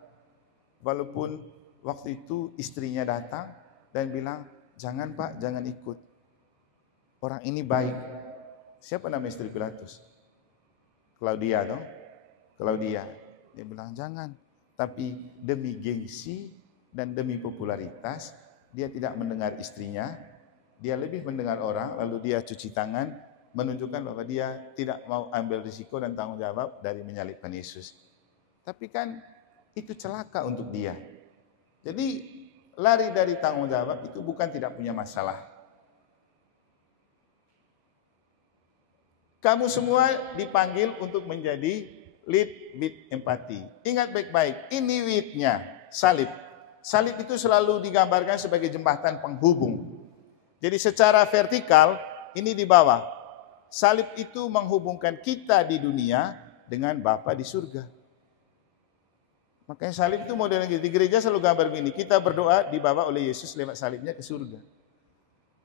Walaupun waktu itu istrinya datang dan bilang, jangan Pak, jangan ikut. Orang ini baik. Siapa nama istri Pilatus? Claudia toh? Claudia. Dia bilang jangan, tapi demi gengsi dan demi popularitas dia tidak mendengar istrinya, dia lebih mendengar orang, lalu dia cuci tangan menunjukkan bahwa dia tidak mau ambil risiko dan tanggung jawab dari menyalibkan Yesus. Tapi kan itu celaka untuk dia. Jadi lari dari tanggung jawab itu bukan tidak punya masalah. Kamu semua dipanggil untuk menjadi lead with empathy. Ingat baik-baik, ini with-nya, salib. Salib itu selalu digambarkan sebagai jembatan penghubung. Jadi secara vertikal, ini di bawah. Salib itu menghubungkan kita di dunia dengan Bapa di surga. Makanya salib itu modelnya gitu. Di gereja selalu gambar begini, kita berdoa dibawa oleh Yesus lewat salibnya ke surga.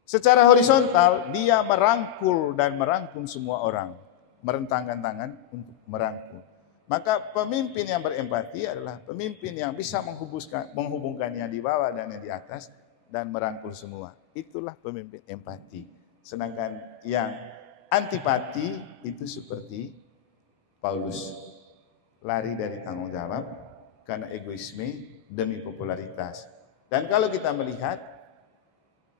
Secara horizontal, dia merangkul dan merangkum semua orang. Merentangkan tangan untuk merangkul. Maka pemimpin yang berempati adalah pemimpin yang bisa menghubungkan yang di bawah dan yang di atas dan merangkul semua. Itulah pemimpin empati. Sedangkan yang antipati itu seperti Paulus. Lari dari tanggung jawab karena egoisme demi popularitas. Dan kalau kita melihat,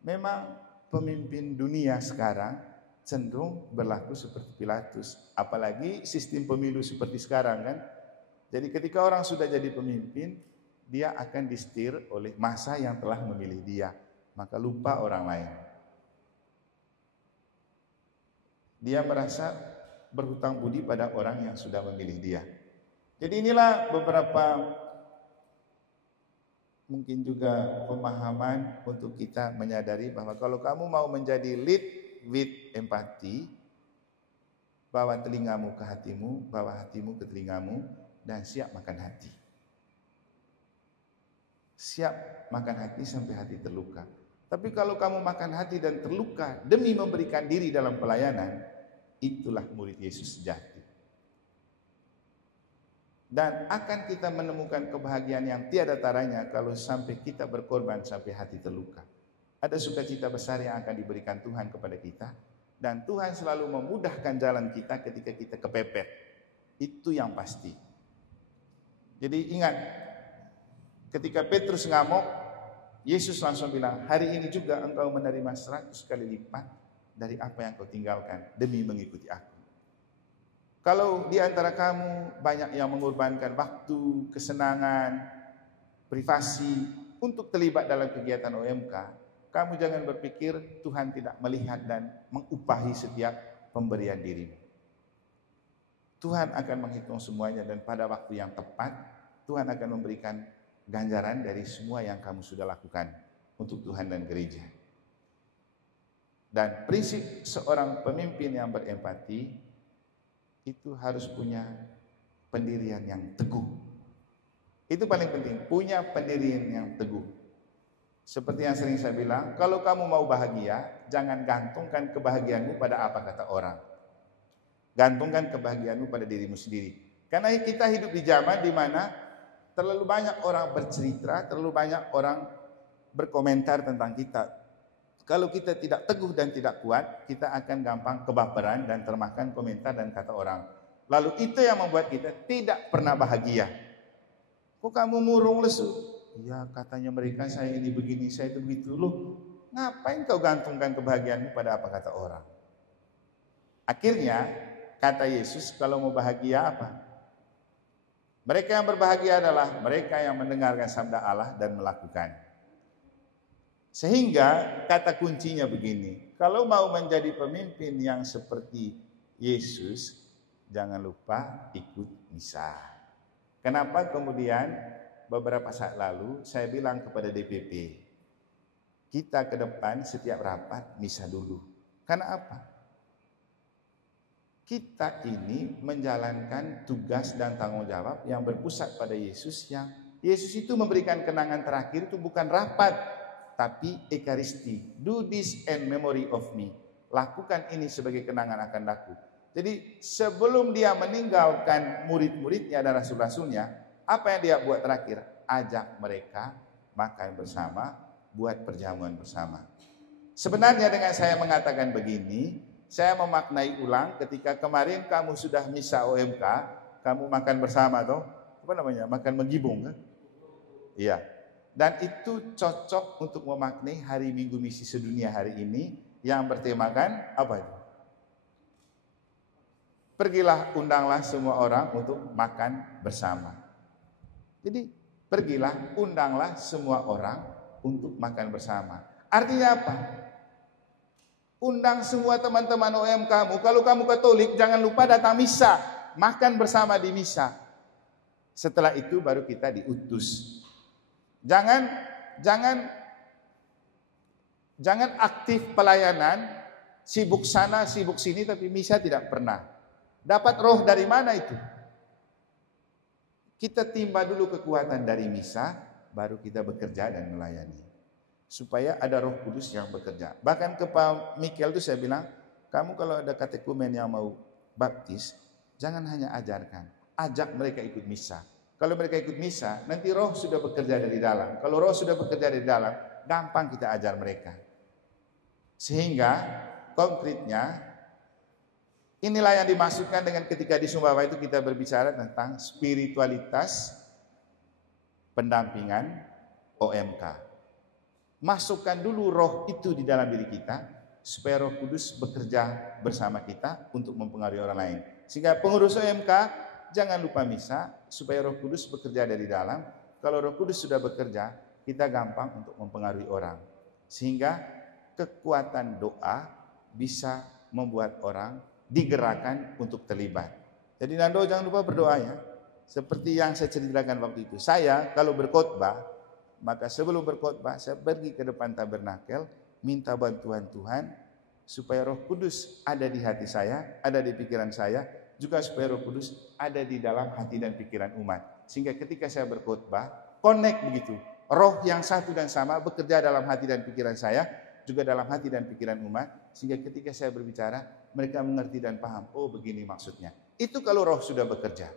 memang pemimpin dunia sekarang cenderung berlaku seperti Pilatus. Apalagi sistem pemilu seperti sekarang kan. Jadi ketika orang sudah jadi pemimpin, dia akan disetir oleh massa yang telah memilih dia. Maka lupa orang lain. Dia merasa berhutang budi pada orang yang sudah memilih dia. Jadi inilah beberapa mungkin juga pemahaman untuk kita menyadari bahwa kalau kamu mau menjadi lead with empathy, bawa telingamu ke hatimu, bawa hatimu ke telingamu, dan siap makan hati. Siap makan hati sampai hati terluka. Tapi kalau kamu makan hati dan terluka demi memberikan diri dalam pelayanan, itulah murid Yesus sejati. Dan akan kita menemukan kebahagiaan yang tiada taranya kalau sampai kita berkorban sampai hati terluka. Ada sukacita besar yang akan diberikan Tuhan kepada kita. Dan Tuhan selalu memudahkan jalan kita ketika kita kepepet. Itu yang pasti. Jadi ingat, ketika Petrus ngamuk, Yesus langsung bilang, hari ini juga engkau menerima 100 kali lipat dari apa yang kau tinggalkan demi mengikuti aku. Kalau di antara kamu banyak yang mengorbankan waktu, kesenangan, privasi untuk terlibat dalam kegiatan OMK, kamu jangan berpikir Tuhan tidak melihat dan mengupahi setiap pemberian dirimu. Tuhan akan menghitung semuanya dan pada waktu yang tepat, Tuhan akan memberikan ganjaran dari semua yang kamu sudah lakukan untuk Tuhan dan gereja. Dan prinsip seorang pemimpin yang berempati itu harus punya pendirian yang teguh. Itu paling penting, punya pendirian yang teguh. Seperti yang sering saya bilang, kalau kamu mau bahagia, jangan gantungkan kebahagiaanmu pada apa kata orang. Gantungkan kebahagiaanmu pada dirimu sendiri. Karena kita hidup di zaman di mana terlalu banyak orang bercerita, terlalu banyak orang berkomentar tentang kita. Kalau kita tidak teguh dan tidak kuat, kita akan gampang kebaperan dan termakan komentar dan kata orang. Lalu itu yang membuat kita tidak pernah bahagia. Kok kamu murung lesu? Ya katanya mereka saya ini begini, saya itu begitu. Loh, ngapain kau gantungkan kebahagiaanmu pada apa kata orang? Akhirnya, kata Yesus, kalau mau bahagia apa? Mereka yang berbahagia adalah mereka yang mendengarkan sabda Allah dan melakukan. Sehingga kata kuncinya begini, kalau mau menjadi pemimpin yang seperti Yesus, jangan lupa ikut misa. Kenapa kemudian beberapa saat lalu saya bilang kepada DPP, kita ke depan setiap rapat misa dulu. Karena apa? Kita ini menjalankan tugas dan tanggung jawab yang berpusat pada Yesus, yang Yesus itu memberikan kenangan terakhir itu bukan rapat, tapi ekaristi. Do this in memory of me. Lakukan ini sebagai kenangan akan aku. Jadi sebelum dia meninggalkan murid-muridnya dan rasul-rasulnya, apa yang dia buat terakhir? Ajak mereka makan bersama, buat perjamuan bersama. Sebenarnya dengan saya mengatakan begini, saya memaknai ulang ketika kemarin kamu sudah misa OMK, kamu makan bersama toh, apa namanya? Makan menggibung kan? Iya. Dan itu cocok untuk memaknai hari Minggu Misi Sedunia hari ini yang bertemakan apa itu? Pergilah, undanglah semua orang untuk makan bersama. Jadi pergilah, undanglah semua orang untuk makan bersama. Artinya apa? Undang semua teman-teman OM kamu. Kalau kamu Katolik, jangan lupa datang misa, makan bersama di misa. Setelah itu baru kita diutus. Jangan aktif pelayanan, sibuk sana, sibuk sini, tapi misa tidak pernah. Dapat roh dari mana itu? Kita timba dulu kekuatan dari misa, baru kita bekerja dan melayani. Supaya ada Roh Kudus yang bekerja. Bahkan ke Pak Mikel itu saya bilang, kamu kalau ada katekumen yang mau baptis, jangan hanya ajarkan, ajak mereka ikut misa. Kalau mereka ikut misa, nanti roh sudah bekerja dari dalam. Kalau roh sudah bekerja dari dalam, gampang kita ajar mereka. Sehingga konkretnya, inilah yang dimaksudkan dengan ketika di Sumbawa itu kita berbicara tentang spiritualitas pendampingan OMK. Masukkan dulu roh itu di dalam diri kita, supaya Roh Kudus bekerja bersama kita untuk mempengaruhi orang lain. Sehingga pengurus OMK, jangan lupa misa, supaya Roh Kudus bekerja dari dalam. Kalau Roh Kudus sudah bekerja, kita gampang untuk mempengaruhi orang. Sehingga kekuatan doa bisa membuat orang digerakkan untuk terlibat. Jadi Nando jangan lupa berdoa ya. Seperti yang saya ceritakan waktu itu. Saya kalau berkhotbah, maka sebelum berkhotbah saya pergi ke depan tabernakel, minta bantuan Tuhan supaya Roh Kudus ada di hati saya, ada di pikiran saya, juga supaya Roh Kudus ada di dalam hati dan pikiran umat. Sehingga ketika saya berkhotbah, connect begitu. Roh yang satu dan sama bekerja dalam hati dan pikiran saya, juga dalam hati dan pikiran umat. Sehingga ketika saya berbicara, mereka mengerti dan paham. Oh, begini maksudnya. Itu kalau Roh sudah bekerja.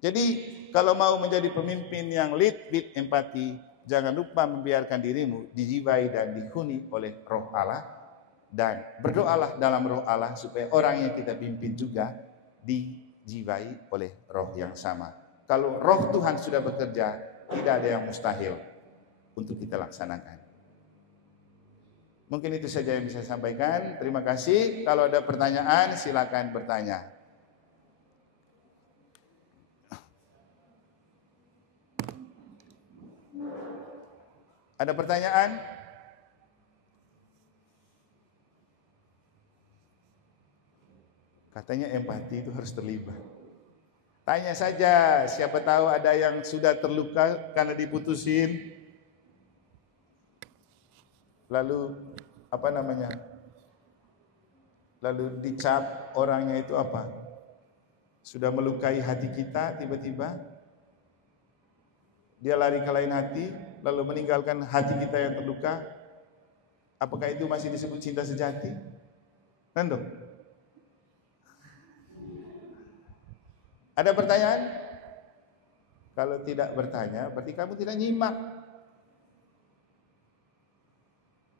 Jadi kalau mau menjadi pemimpin yang lead with empati, jangan lupa membiarkan dirimu dijiwai dan dihuni oleh Roh Allah, dan berdoalah dalam Roh Allah supaya orang yang kita pimpin juga dijiwai oleh Roh yang sama. Kalau Roh Tuhan sudah bekerja, tidak ada yang mustahil untuk kita laksanakan. Mungkin itu saja yang bisa saya sampaikan. Terima kasih. Kalau ada pertanyaan silakan bertanya. Ada pertanyaan? Katanya empati itu harus terlibat. Tanya saja, siapa tahu ada yang sudah terluka karena diputusin. Lalu lalu dicap orangnya itu apa? Sudah melukai hati kita tiba-tiba. Dia lari ke lain hati, lalu meninggalkan hati kita yang terluka. Apakah itu masih disebut cinta sejati? Nando? Ada pertanyaan? Kalau tidak bertanya, berarti kamu tidak nyimak.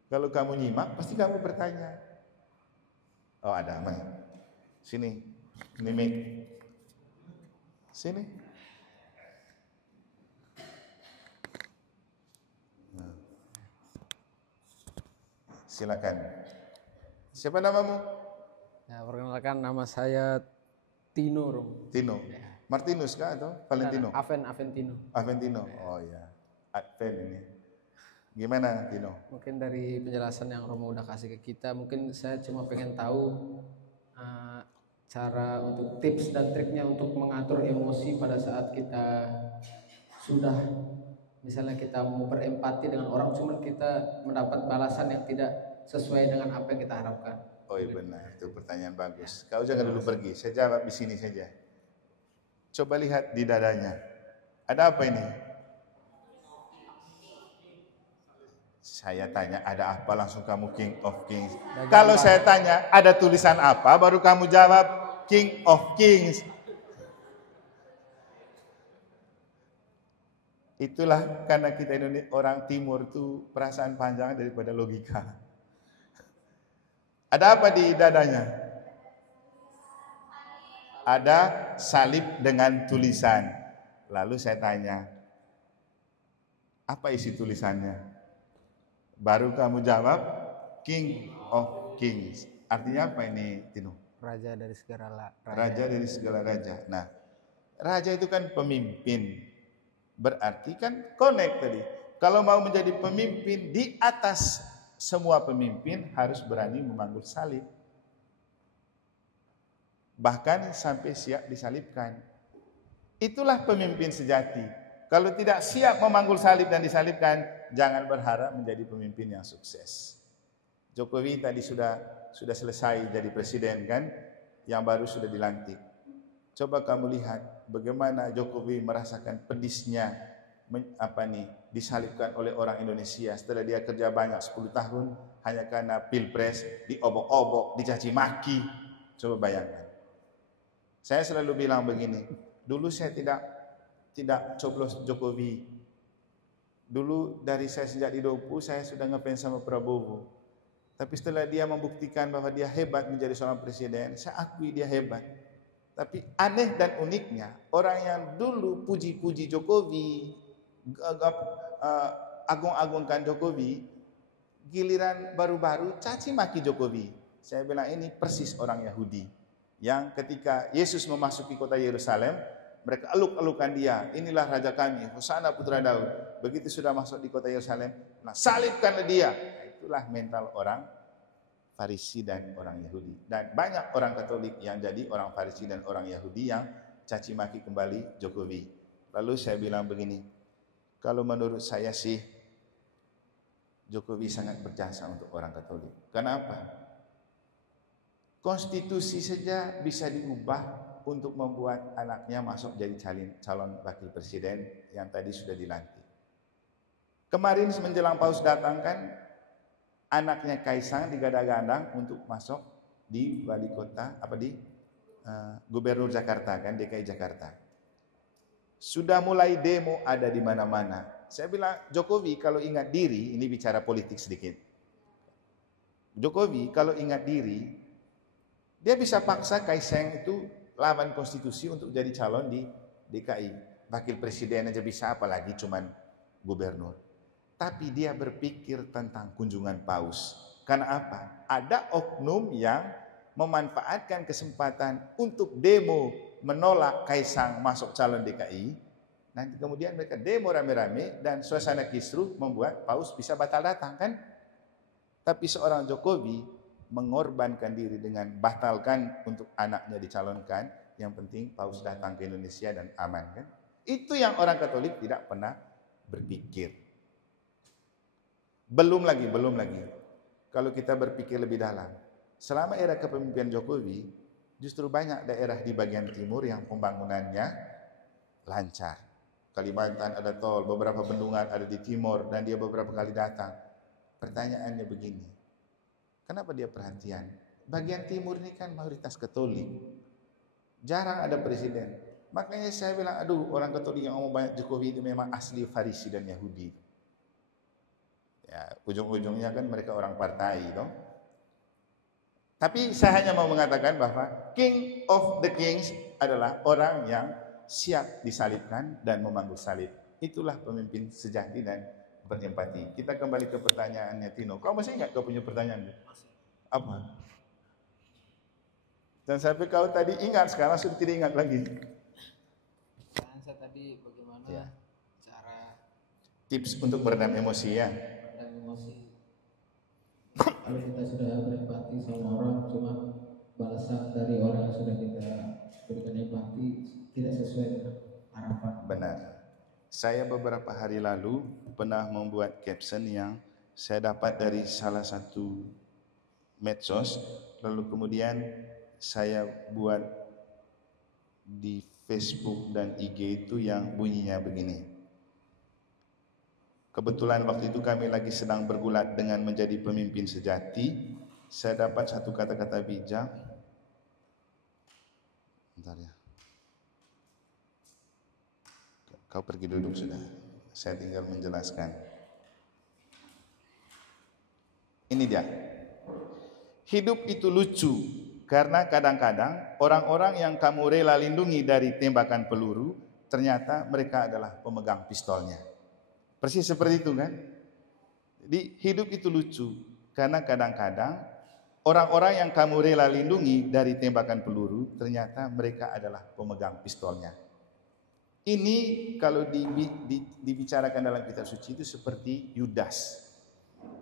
Kalau kamu nyimak, pasti kamu bertanya. Oh, ada aman. Sini, ini mic. Sini. Silakan. Siapa namamu? Ya, perkenalkan nama saya Tino, Rom. Tino. Martinus kah atau Valentino? Aventino. Aventino. Oh ya. Advent ini. Gimana Tino? Mungkin dari penjelasan yang Romo udah kasih ke kita, mungkin saya cuma pengen tahu cara untuk tips dan triknya untuk mengatur emosi pada saat kita sudah misalnya kita mau berempati dengan orang, cuman kita mendapat balasan yang tidak sesuai dengan apa yang kita harapkan. Oh iya benar, itu pertanyaan bagus. Kau jangan dulu pergi, saya jawab di sini saja. Coba lihat di dadanya. Ada apa ini? Saya tanya ada apa, langsung kamu King of Kings. Kalau saya tanya ada tulisan apa, baru kamu jawab King of Kings. Itulah karena kita Indonesia, orang Timur tuh perasaan panjang daripada logika. Ada apa di dadanya? Ada salib dengan tulisan. Lalu saya tanya, apa isi tulisannya? Baru kamu jawab, King of Kings. Artinya apa ini, Tino? Raja dari segala raja. Raja dari segala raja. Nah, raja itu kan pemimpin. Berarti kan connect tadi. Kalau mau menjadi pemimpin di atas semua pemimpin harus berani memanggul salib. Bahkan sampai siap disalibkan. Itulah pemimpin sejati. Kalau tidak siap memanggul salib dan disalibkan, jangan berharap menjadi pemimpin yang sukses. Jokowi tadi sudah selesai jadi presiden kan, yang baru sudah dilantik. Coba kamu lihat bagaimana Jokowi merasakan pedisnya disalibkan oleh orang Indonesia setelah dia kerja banyak 10 tahun hanya karena pilpres, diobok-obok, dicaci maki. Coba bayangkan. Saya selalu bilang begini, dulu saya tidak coblos Jokowi. Dulu dari saya sejak di Dopu saya sudah ngefans sama Prabowo. Tapi setelah dia membuktikan bahwa dia hebat menjadi seorang presiden, saya akui dia hebat. Tapi aneh dan uniknya, orang yang dulu puji-puji Jokowi, agung-agungkan Jokowi, giliran baru-baru caci maki Jokowi. Saya bilang ini persis orang Yahudi yang ketika Yesus memasuki kota Yerusalem, mereka eluk-elukan dia, inilah raja kami, Hosana putra Daud. Begitu sudah masuk di kota Yerusalem, nah salibkanlah dia. Itulah mental orang Farisi dan orang Yahudi. Dan banyak orang Katolik yang jadi orang Farisi dan orang Yahudi yang caci maki kembali Jokowi. Lalu saya bilang begini, Kalau menurut saya sih Jokowi sangat berjasa untuk orang Katolik. Kenapa? Konstitusi saja bisa diubah untuk membuat anaknya masuk jadi calon wakil presiden yang tadi sudah dilantik. Kemarin menjelang paus datang kan, anaknya Kaisang digadang-gadang untuk masuk di wali kota, gubernur Jakarta kan, DKI Jakarta. Sudah mulai demo ada di mana-mana. Saya bilang, Jokowi kalau ingat diri, ini bicara politik sedikit. Jokowi kalau ingat diri, dia bisa paksa Kaisang itu lawan konstitusi untuk jadi calon di DKI. Wakil presiden aja bisa, apalagi cuman gubernur. Tapi dia berpikir tentang kunjungan paus. Karena apa? Ada oknum yang memanfaatkan kesempatan untuk demo menolak Kaisang masuk calon DKI. Nanti kemudian mereka demo rame-rame dan suasana kisruh membuat paus bisa batal datang kan? Tapi seorang Jokowi mengorbankan diri dengan batalkan untuk anaknya dicalonkan. Yang penting paus datang ke Indonesia dan aman kan? Itu yang orang Katolik tidak pernah berpikir. Belum lagi. Kalau kita berpikir lebih dalam, selama era kepemimpinan Jokowi, justru banyak daerah di bagian timur yang pembangunannya lancar. Kalimantan ada tol, beberapa bendungan ada di timur, dan dia beberapa kali datang. Pertanyaannya begini, kenapa dia perhatian? Bagian timur ini kan mayoritas Katolik, jarang ada presiden. Makanya saya bilang, orang Katolik yang ngomong banyak Jokowi itu memang asli Farisi dan Yahudi. Ya, ujung-ujungnya kan mereka orang partai, toh. Tapi saya hanya mau mengatakan bahwa King of the Kings adalah orang yang siap disalibkan dan memanggul salib. Itulah pemimpin sejati dan berempati. Kita kembali ke pertanyaannya Tino. Kau masih ingat kau punya pertanyaan? Apa? Dan sampai kau tadi ingat, sekarang sudah tidak ingat lagi. Saya tadi bagaimana cara tips untuk meredam emosi ya. Kalau kita sudah berempati sama orang, cuma balasan dari orang yang sudah kita berikan empati tidak sesuai dengan harapan. Benar. Saya beberapa hari lalu pernah membuat caption yang saya dapat dari salah satu medsos, lalu kemudian saya buat di Facebook dan IG itu yang bunyinya begini. Kebetulan waktu itu kami lagi sedang bergulat dengan menjadi pemimpin sejati. Saya dapat satu kata-kata bijak. Bentar ya. Kau pergi duduk sudah. Saya tinggal menjelaskan. Ini dia. Hidup itu lucu karena kadang-kadang orang-orang yang kamu rela lindungi dari tembakan peluru, ternyata mereka adalah pemegang pistolnya. Persis seperti itu kan? Jadi hidup itu lucu karena kadang-kadang orang-orang yang kamu rela lindungi dari tembakan peluru, ternyata mereka adalah pemegang pistolnya. Ini kalau dibicarakan dalam kitab suci itu seperti Yudas.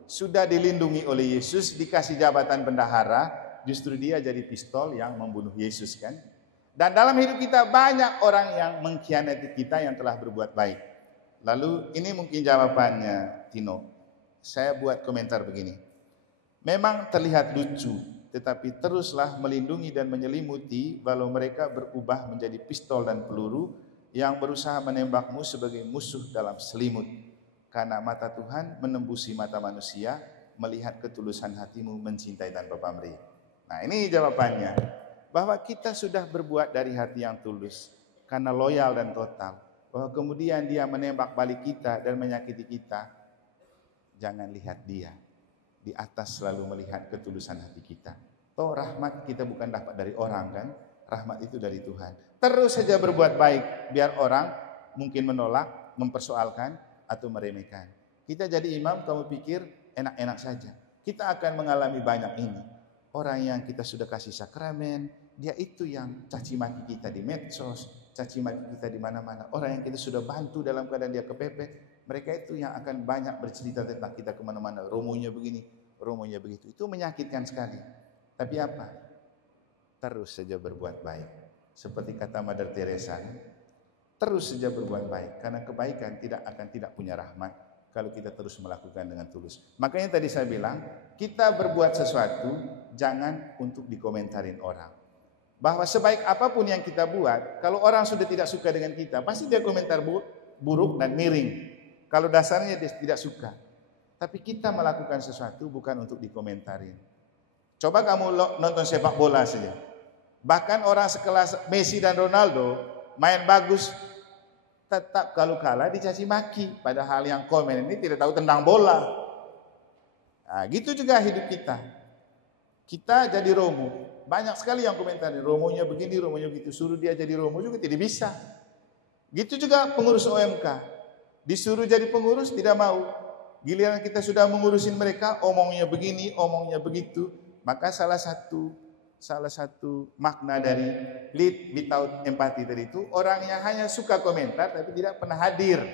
Sudah dilindungi oleh Yesus, dikasih jabatan bendahara, justru dia jadi pistol yang membunuh Yesus kan? Dan dalam hidup kita banyak orang yang mengkhianati kita yang telah berbuat baik. Lalu ini mungkin jawabannya Tino. Saya buat komentar begini. Memang terlihat lucu, tetapi teruslah melindungi dan menyelimuti walau mereka berubah menjadi pistol dan peluru yang berusaha menembakmu sebagai musuh dalam selimut. Karena mata Tuhan menembusi mata manusia, melihat ketulusan hatimu mencintai tanpa pamrih. Nah ini jawabannya. Bahwa kita sudah berbuat dari hati yang tulus, karena loyal dan total. Bahwa kemudian dia menembak balik kita dan menyakiti kita, jangan lihat dia. Di atas selalu melihat ketulusan hati kita. Toh rahmat kita bukan dapat dari orang kan? Rahmat itu dari Tuhan. Terus saja berbuat baik, biar orang mungkin menolak, mempersoalkan, atau meremehkan. Kita jadi imam, kamu pikir enak-enak saja. Kita akan mengalami banyak ini. Orang yang kita sudah kasih sakramen, dia itu yang caci maki kita di medsos, caci maki kita di mana-mana. Orang yang kita sudah bantu dalam keadaan dia kepepet, mereka itu yang akan banyak bercerita tentang kita kemana-mana. Romonya begini, romonya begitu. Itu menyakitkan sekali. Tapi apa? Terus saja berbuat baik. Seperti kata Mother Teresa, terus saja berbuat baik, karena kebaikan tidak punya rahmat kalau kita terus melakukan dengan tulus. Makanya tadi saya bilang, kita berbuat sesuatu jangan untuk dikomentarin orang. Bahwa sebaik apapun yang kita buat, kalau orang sudah tidak suka dengan kita, pasti dia komentar buruk dan miring. Kalau dasarnya dia tidak suka. Tapi kita melakukan sesuatu bukan untuk dikomentarin. Coba kamu nonton sepak bola saja. Bahkan orang sekelas Messi dan Ronaldo main bagus, tetap kalau kalah dicaci maki. Padahal yang komen ini tidak tahu tentang bola. Nah, gitu juga hidup kita. Kita jadi Romo. Banyak sekali yang komentari, Romonya begini, Romonya begitu. Suruh dia jadi Romo juga tidak bisa. Gitu juga pengurus OMK. Disuruh jadi pengurus tidak mau. Giliran kita sudah mengurusin mereka, omongnya begini, omongnya begitu. Maka salah satu makna dari lead without empathy tadi itu, orangnya hanya suka komentar tapi tidak pernah hadir.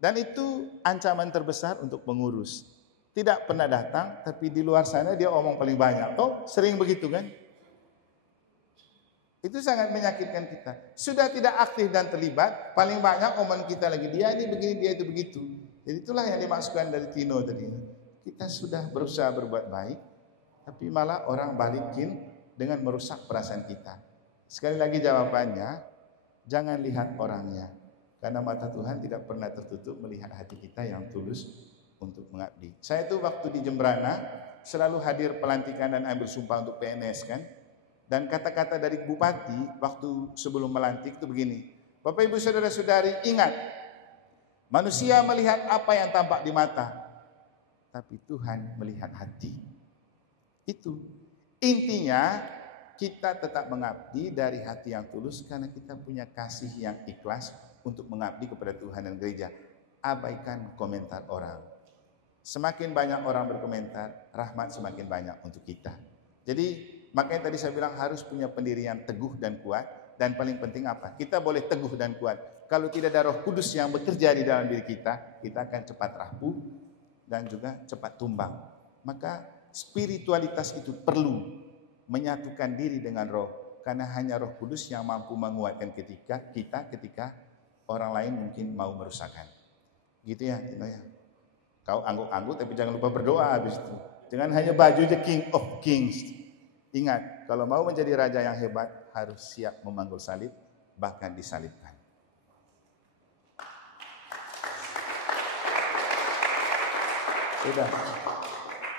Dan itu ancaman terbesar untuk pengurus. Tidak pernah datang, tapi di luar sana dia omong paling banyak. Toh sering begitu kan? Itu sangat menyakitkan kita. Sudah tidak aktif dan terlibat, paling banyak omongan kita lagi, dia ini begini, dia itu begitu. Jadi itulah yang dimaksudkan dari Tino tadi. Kita sudah berusaha berbuat baik, tapi malah orang balikin dengan merusak perasaan kita. Sekali lagi jawabannya, jangan lihat orangnya. Karena mata Tuhan tidak pernah tertutup melihat hati kita yang tulus untuk mengabdi. Saya itu waktu di Jembrana selalu hadir pelantikan dan ambil sumpah untuk PNS kan. Dan kata-kata dari Bupati waktu sebelum melantik itu begini. Bapak Ibu Saudara-saudari ingat, manusia melihat apa yang tampak di mata, tapi Tuhan melihat hati. Itu intinya, kita tetap mengabdi dari hati yang tulus karena kita punya kasih yang ikhlas untuk mengabdi kepada Tuhan dan gereja. Abaikan komentar orang. Semakin banyak orang berkomentar, rahmat semakin banyak untuk kita. Jadi makanya tadi saya bilang harus punya pendirian teguh dan kuat. Dan paling penting apa? Kita boleh teguh dan kuat. Kalau tidak ada Roh Kudus yang bekerja di dalam diri kita akan cepat rapuh dan juga cepat tumbang. Maka spiritualitas itu perlu menyatukan diri dengan Roh. Karena hanya Roh Kudus yang mampu menguatkan ketika orang lain mungkin mau merusakkan. Gitu ya, Tino ya. Kau angguk-angguk tapi jangan lupa berdoa habis itu. Jangan hanya baju the King of Kings. Ingat, kalau mau menjadi raja yang hebat harus siap memanggul salib, bahkan disalibkan. Sudah.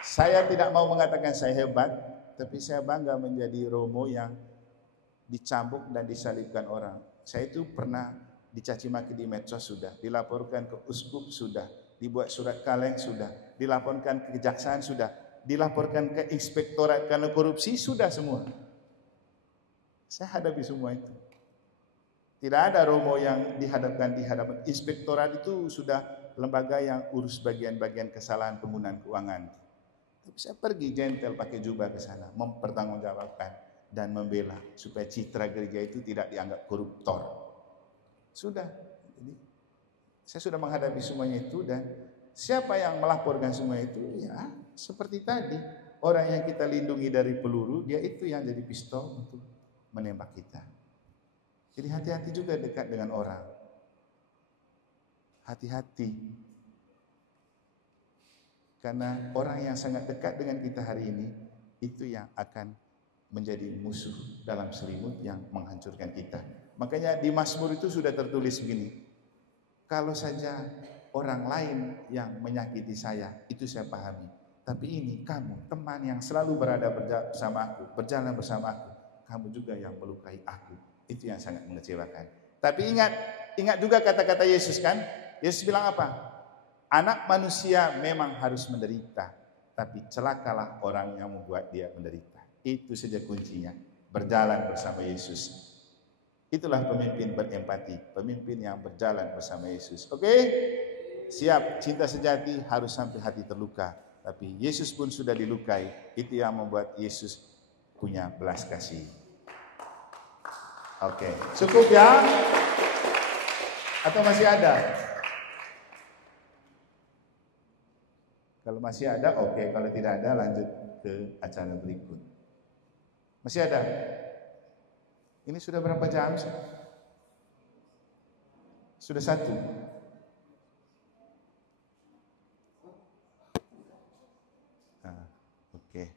Saya tidak mau mengatakan saya hebat, tapi saya bangga menjadi Romo yang dicambuk dan disalibkan orang. Saya itu pernah dicaci maki di medsos sudah, dilaporkan ke uskup sudah, dibuat surat kaleng sudah, dilaporkan ke kejaksaan sudah, dilaporkan ke inspektorat karena korupsi sudah semua. Saya hadapi semua itu. Tidak ada Romo yang dihadapkan di hadapan inspektorat, itu sudah lembaga yang urus bagian-bagian kesalahan penggunaan keuangan. Tapi saya pergi gentle pakai jubah ke sana, mempertanggungjawabkan dan membela supaya citra gereja itu tidak dianggap koruptor. Sudah. Jadi saya sudah menghadapi semuanya itu, dan siapa yang melaporkan semua itu? Ya, seperti tadi, orang yang kita lindungi dari peluru, dia itu yang jadi pistol untuk menembak kita. Jadi hati-hati juga dekat dengan orang. Hati-hati. Karena orang yang sangat dekat dengan kita hari ini, itu yang akan menjadi musuh dalam selimut yang menghancurkan kita. Makanya di Mazmur itu sudah tertulis begini, kalau saja orang lain yang menyakiti saya, itu saya pahami. Tapi ini kamu, teman yang selalu berada bersama aku, berjalan bersama aku, kamu juga yang melukai aku. Itu yang sangat mengecewakan. Tapi ingat juga kata-kata Yesus kan? Yesus bilang apa? Anak manusia memang harus menderita, tapi celakalah orang yang membuat dia menderita. Itu saja kuncinya, berjalan bersama Yesus. Itulah pemimpin berempati, pemimpin yang berjalan bersama Yesus. Oke? Siap, cinta sejati harus sampai hati terluka. Tapi Yesus pun sudah dilukai. Itu yang membuat Yesus punya belas kasih. Oke, cukup ya? Atau masih ada? Kalau masih ada, oke. Kalau tidak ada, lanjut ke acara berikut. Masih ada? Ini sudah berapa jam sih? Sudah satu. Oke.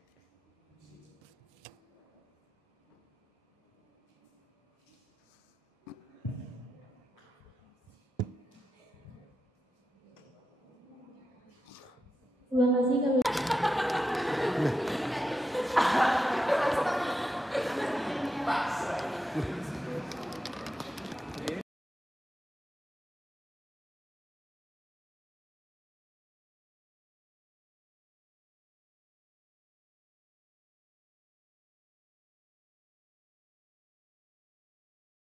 Terima kasih kami.